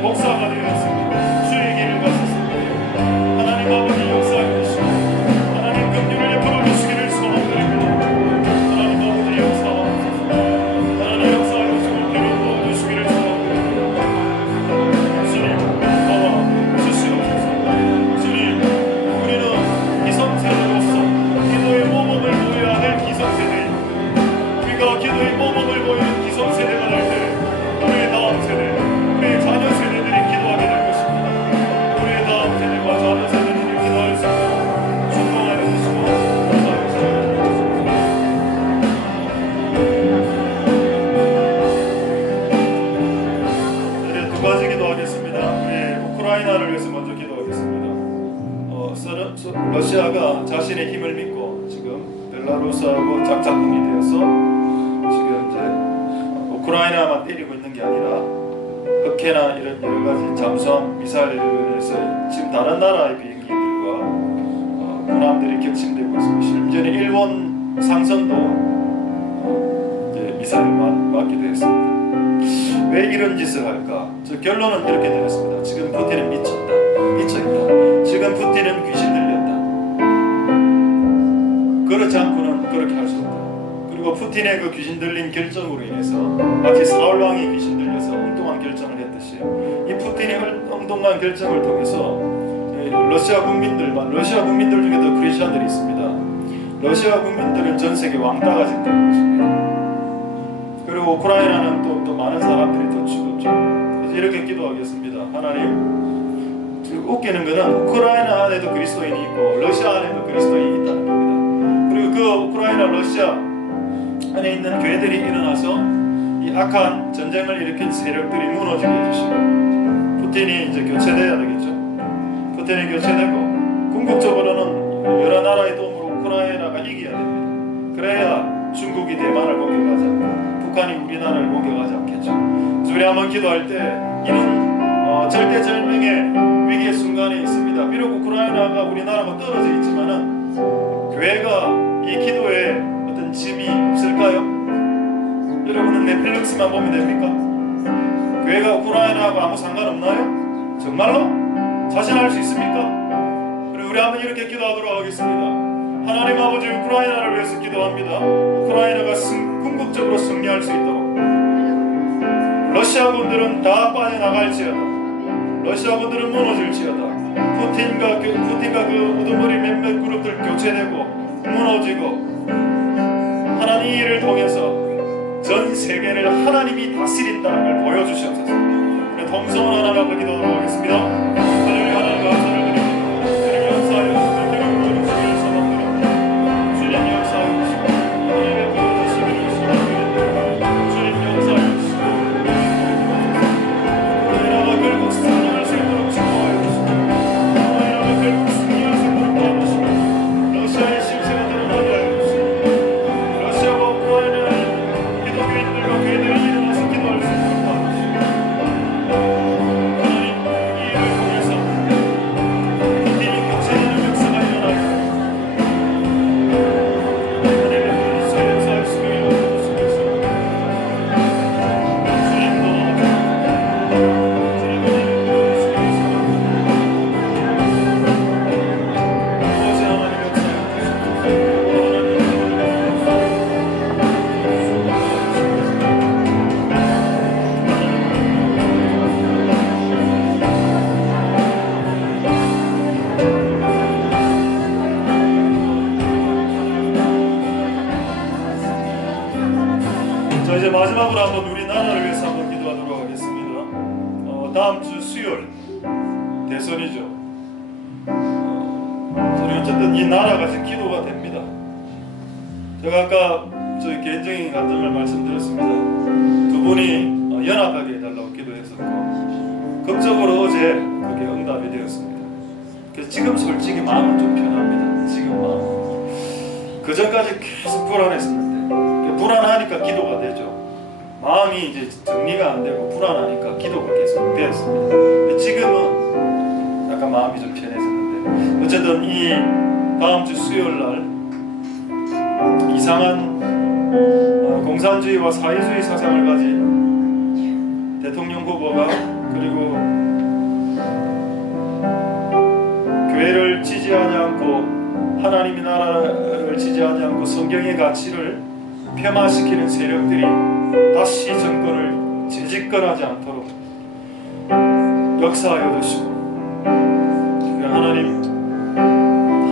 목사가 되었습니다. 주의 길을 가셨습니다. 하나님 아버지 역사해 주시고 하나님 긍휼을 베풀어 주시기를 소망드립니다. 하나님 아버지 역사하옵소서. 하나님 역사해 주시고 기름 부어 주시기를 소망드립니다. 주님 도와 주시옵소서. 주님 우리는 기성세대로서 기도의 모범을 보여야 될 기성세대입니다. 우리가 기도의 모범을 보이는 기성세대가 될 때 우리의 다음 세대 우리의 자녀 세대들이 기도하게 될 것입니다. 우리의 다음 세대와 자녀 세대들이 기도할 수 있도록 축복하여 주시고 감사하여 주시옵소서. 이제 두 가지 기도하겠습니다. 우리 우크라이나를 위해서 먼저 기도하겠습니다. 러시아가 자신의 힘을 믿고 지금 벨라루스하고 짝짝꿍이 되어서 지금 이제 우크라이나만 때리고 있는 게 아니라 흑해나 이런 여러 가지 잠수함 미사일에서 지금 다른 나라의 비행기들과 군함들이 격침되고 있습니다. 심지어는 일본 상선도 이제 이사를 맡기도 했습니다. 왜 이런 짓을 할까? 저 결론은 이렇게 내렸습니다. 지금 푸틴은 미쳐있다. 지금 푸틴은 귀신 들렸다. 그렇지 않고는 그렇게 할 수 없다. 그리고 푸틴의 그 귀신 들린 결정으로 인해서 마치 사울 왕이 귀신 들려서 엉뚱한 결정을 했듯이 이 푸틴의 엉뚱한 결정을 통해서 러시아 국민들 중에도 크리스천들이 있습니다. 러시아 국민들은 전 세계 왕따가 됐다는 것입니다. 그리고 우크라이나는 또 많은 사람들이 더 죽었죠. 그래서 이렇게 기도하겠습니다. 하나님, 지금 웃기는 것은 우크라이나 안에도 그리스도인이 있고 러시아 안에도 그리스도인이 있다는 겁니다. 그리고 그 우크라이나, 러시아 안에 있는 교회들이 일어나서 이 악한 전쟁을 일으킨 세력들이 무너지게 해주시고 푸틴이 이제 교체돼야 되겠죠. 푸틴이 교체되고 궁극적으로는 여러 나라의 도움으로 우크라이나가 이겨야 됩니다. 그래야 중국이 대만을 공격하지 않고 북한이 우리나라를 공격하지 않겠죠. 그래서 우리 한번 기도할 때 이런 절대절명의 위기의 순간에 있습니다. 비록 우크라이나가 우리나라가 떨어져 있지만은 교회가 이 기도에 어떤 짐이 없을까요? 여러분은 넷플릭스만 보면 됩니까? 교회가 우크라이나하고 아무 상관없나요? 정말로? 자신할 수 있습니까? 그리고 우리 한번 이렇게 기도하도록 하겠습니다. 하나님 아버지, 우크라이나를 위해서 기도합니다. 우크라이나가 궁극적으로 승리할 수 있도록 러시아군들은 다 빠져나갈지어다. 러시아군들은 무너질지어다. 푸틴과 그 우두머리 몇몇 그룹들 교체되고 무너지고 하나님 일을 통해서 전 세계를 하나님이 다스린다는 걸 보여주시옵소서. 동성을 하나가 기도하도록 하겠습니다. 하나님 하나님 감사를 드립니다. 주님 역사하여 주시고 주님 주시기를 소망드립니다. 주님 역사하여 주시고 하나님의 보여주시기를 소망드립니다. 주님 역사하여 주시고 우리나라가 결국 승리할 수 있도록 축복하여 주시고 우리나라가 결국 승리할 수 있도록 도와주시고 러시아의 실체가 드러나게 하여 주시고 러시아와 우크라이나의 기독교인들과 교회들이 일어나서 기도할 수 있도록 도와주시고 하나님 이 일을 통해서 푸틴이 교체되는 역사가 일어나고 하나님의 그리스도의 역사할 수 있게 도와주시옵소서. 주님도 주님 은혜를 보여주시옵소서. 아버지 하나님 역사해 주시옵소서. 자, 이제 마지막으로 한번 우리나라를 위해서 한번 기도하도록 하겠습니다. 다음 주 수요일 대선이죠. 저는 어쨌든 이 나라가 지금 기도가 됩니다. 제가 아까 저희 개인적인 감정을 말씀드렸습니다. 두 분이 연합하게 해달라고 기도했었고 극적으로 어제 그게 응답이 되었습니다. 그래서 지금 솔직히 마음은 좀 편합니다. 지금 마음. 그 전까지 계속 불안했었는데 불안하니까 기도가 되죠. 마음이 이제 정리가 안 되고 불안하니까 기도가 계속 되었습니다. 근데 지금은 약간 마음이 좀 편해졌는데 어쨌든 이 다음 주 수요일 날 이상한 공산주의와 사회주의 사상을 가진 대통령 후보가 그리고 교회를 지지하지 않고 하나님의 나라를 지지하지 않고 성경의 가치를 폄하시키는 세력들이 다시 정권을 재집권하지 않도록 역사하여 주시고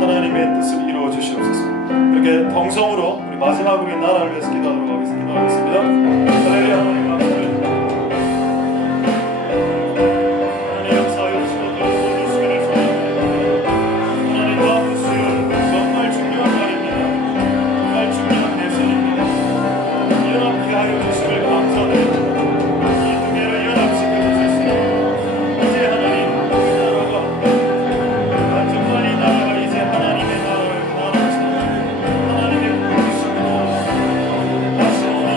하나님의 뜻을 이루어 주시옵소서. 이렇게 동성으로 우리 마지막으로 이 나라를 위해서 기도하도록 하겠습니다. 할렐루야. 하나님 감사드립니다. 하나님 역사하여 주시고 또 주시기를 소원합니다. 하나님 다음 수요일 정말 중요한 날입니다. 정말 중요한 대선입니다. 연합케 하여 주시길 감사드립니다. 이 두 개를 연합시켜 주셨으니 이제 하나님 나라가 정말 이 나라가 이제 하나님의 나라로서 하나님의 국이시고 다시 오는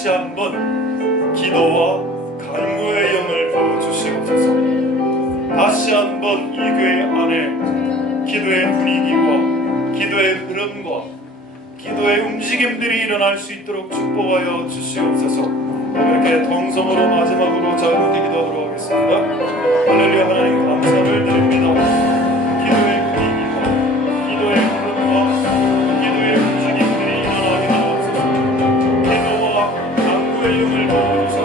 다시 한번 기도와 간구의 영을 부어주시옵소서. 다시 한번 이 교회 안에 기도의 분위기와 기도의 흐름과 기도의 움직임들이 일어날 수 있도록 축복하여 주시옵소서. 이렇게 동성으로 마지막으로 자유롭게 기도하도록 하겠습니다. 할렐루야. 하나님 감사를 드립니다. 기도의 분위기와 기도의 흐름과 기도의 움직임들이 일어나게 하옵소서. 기도와 영을 모두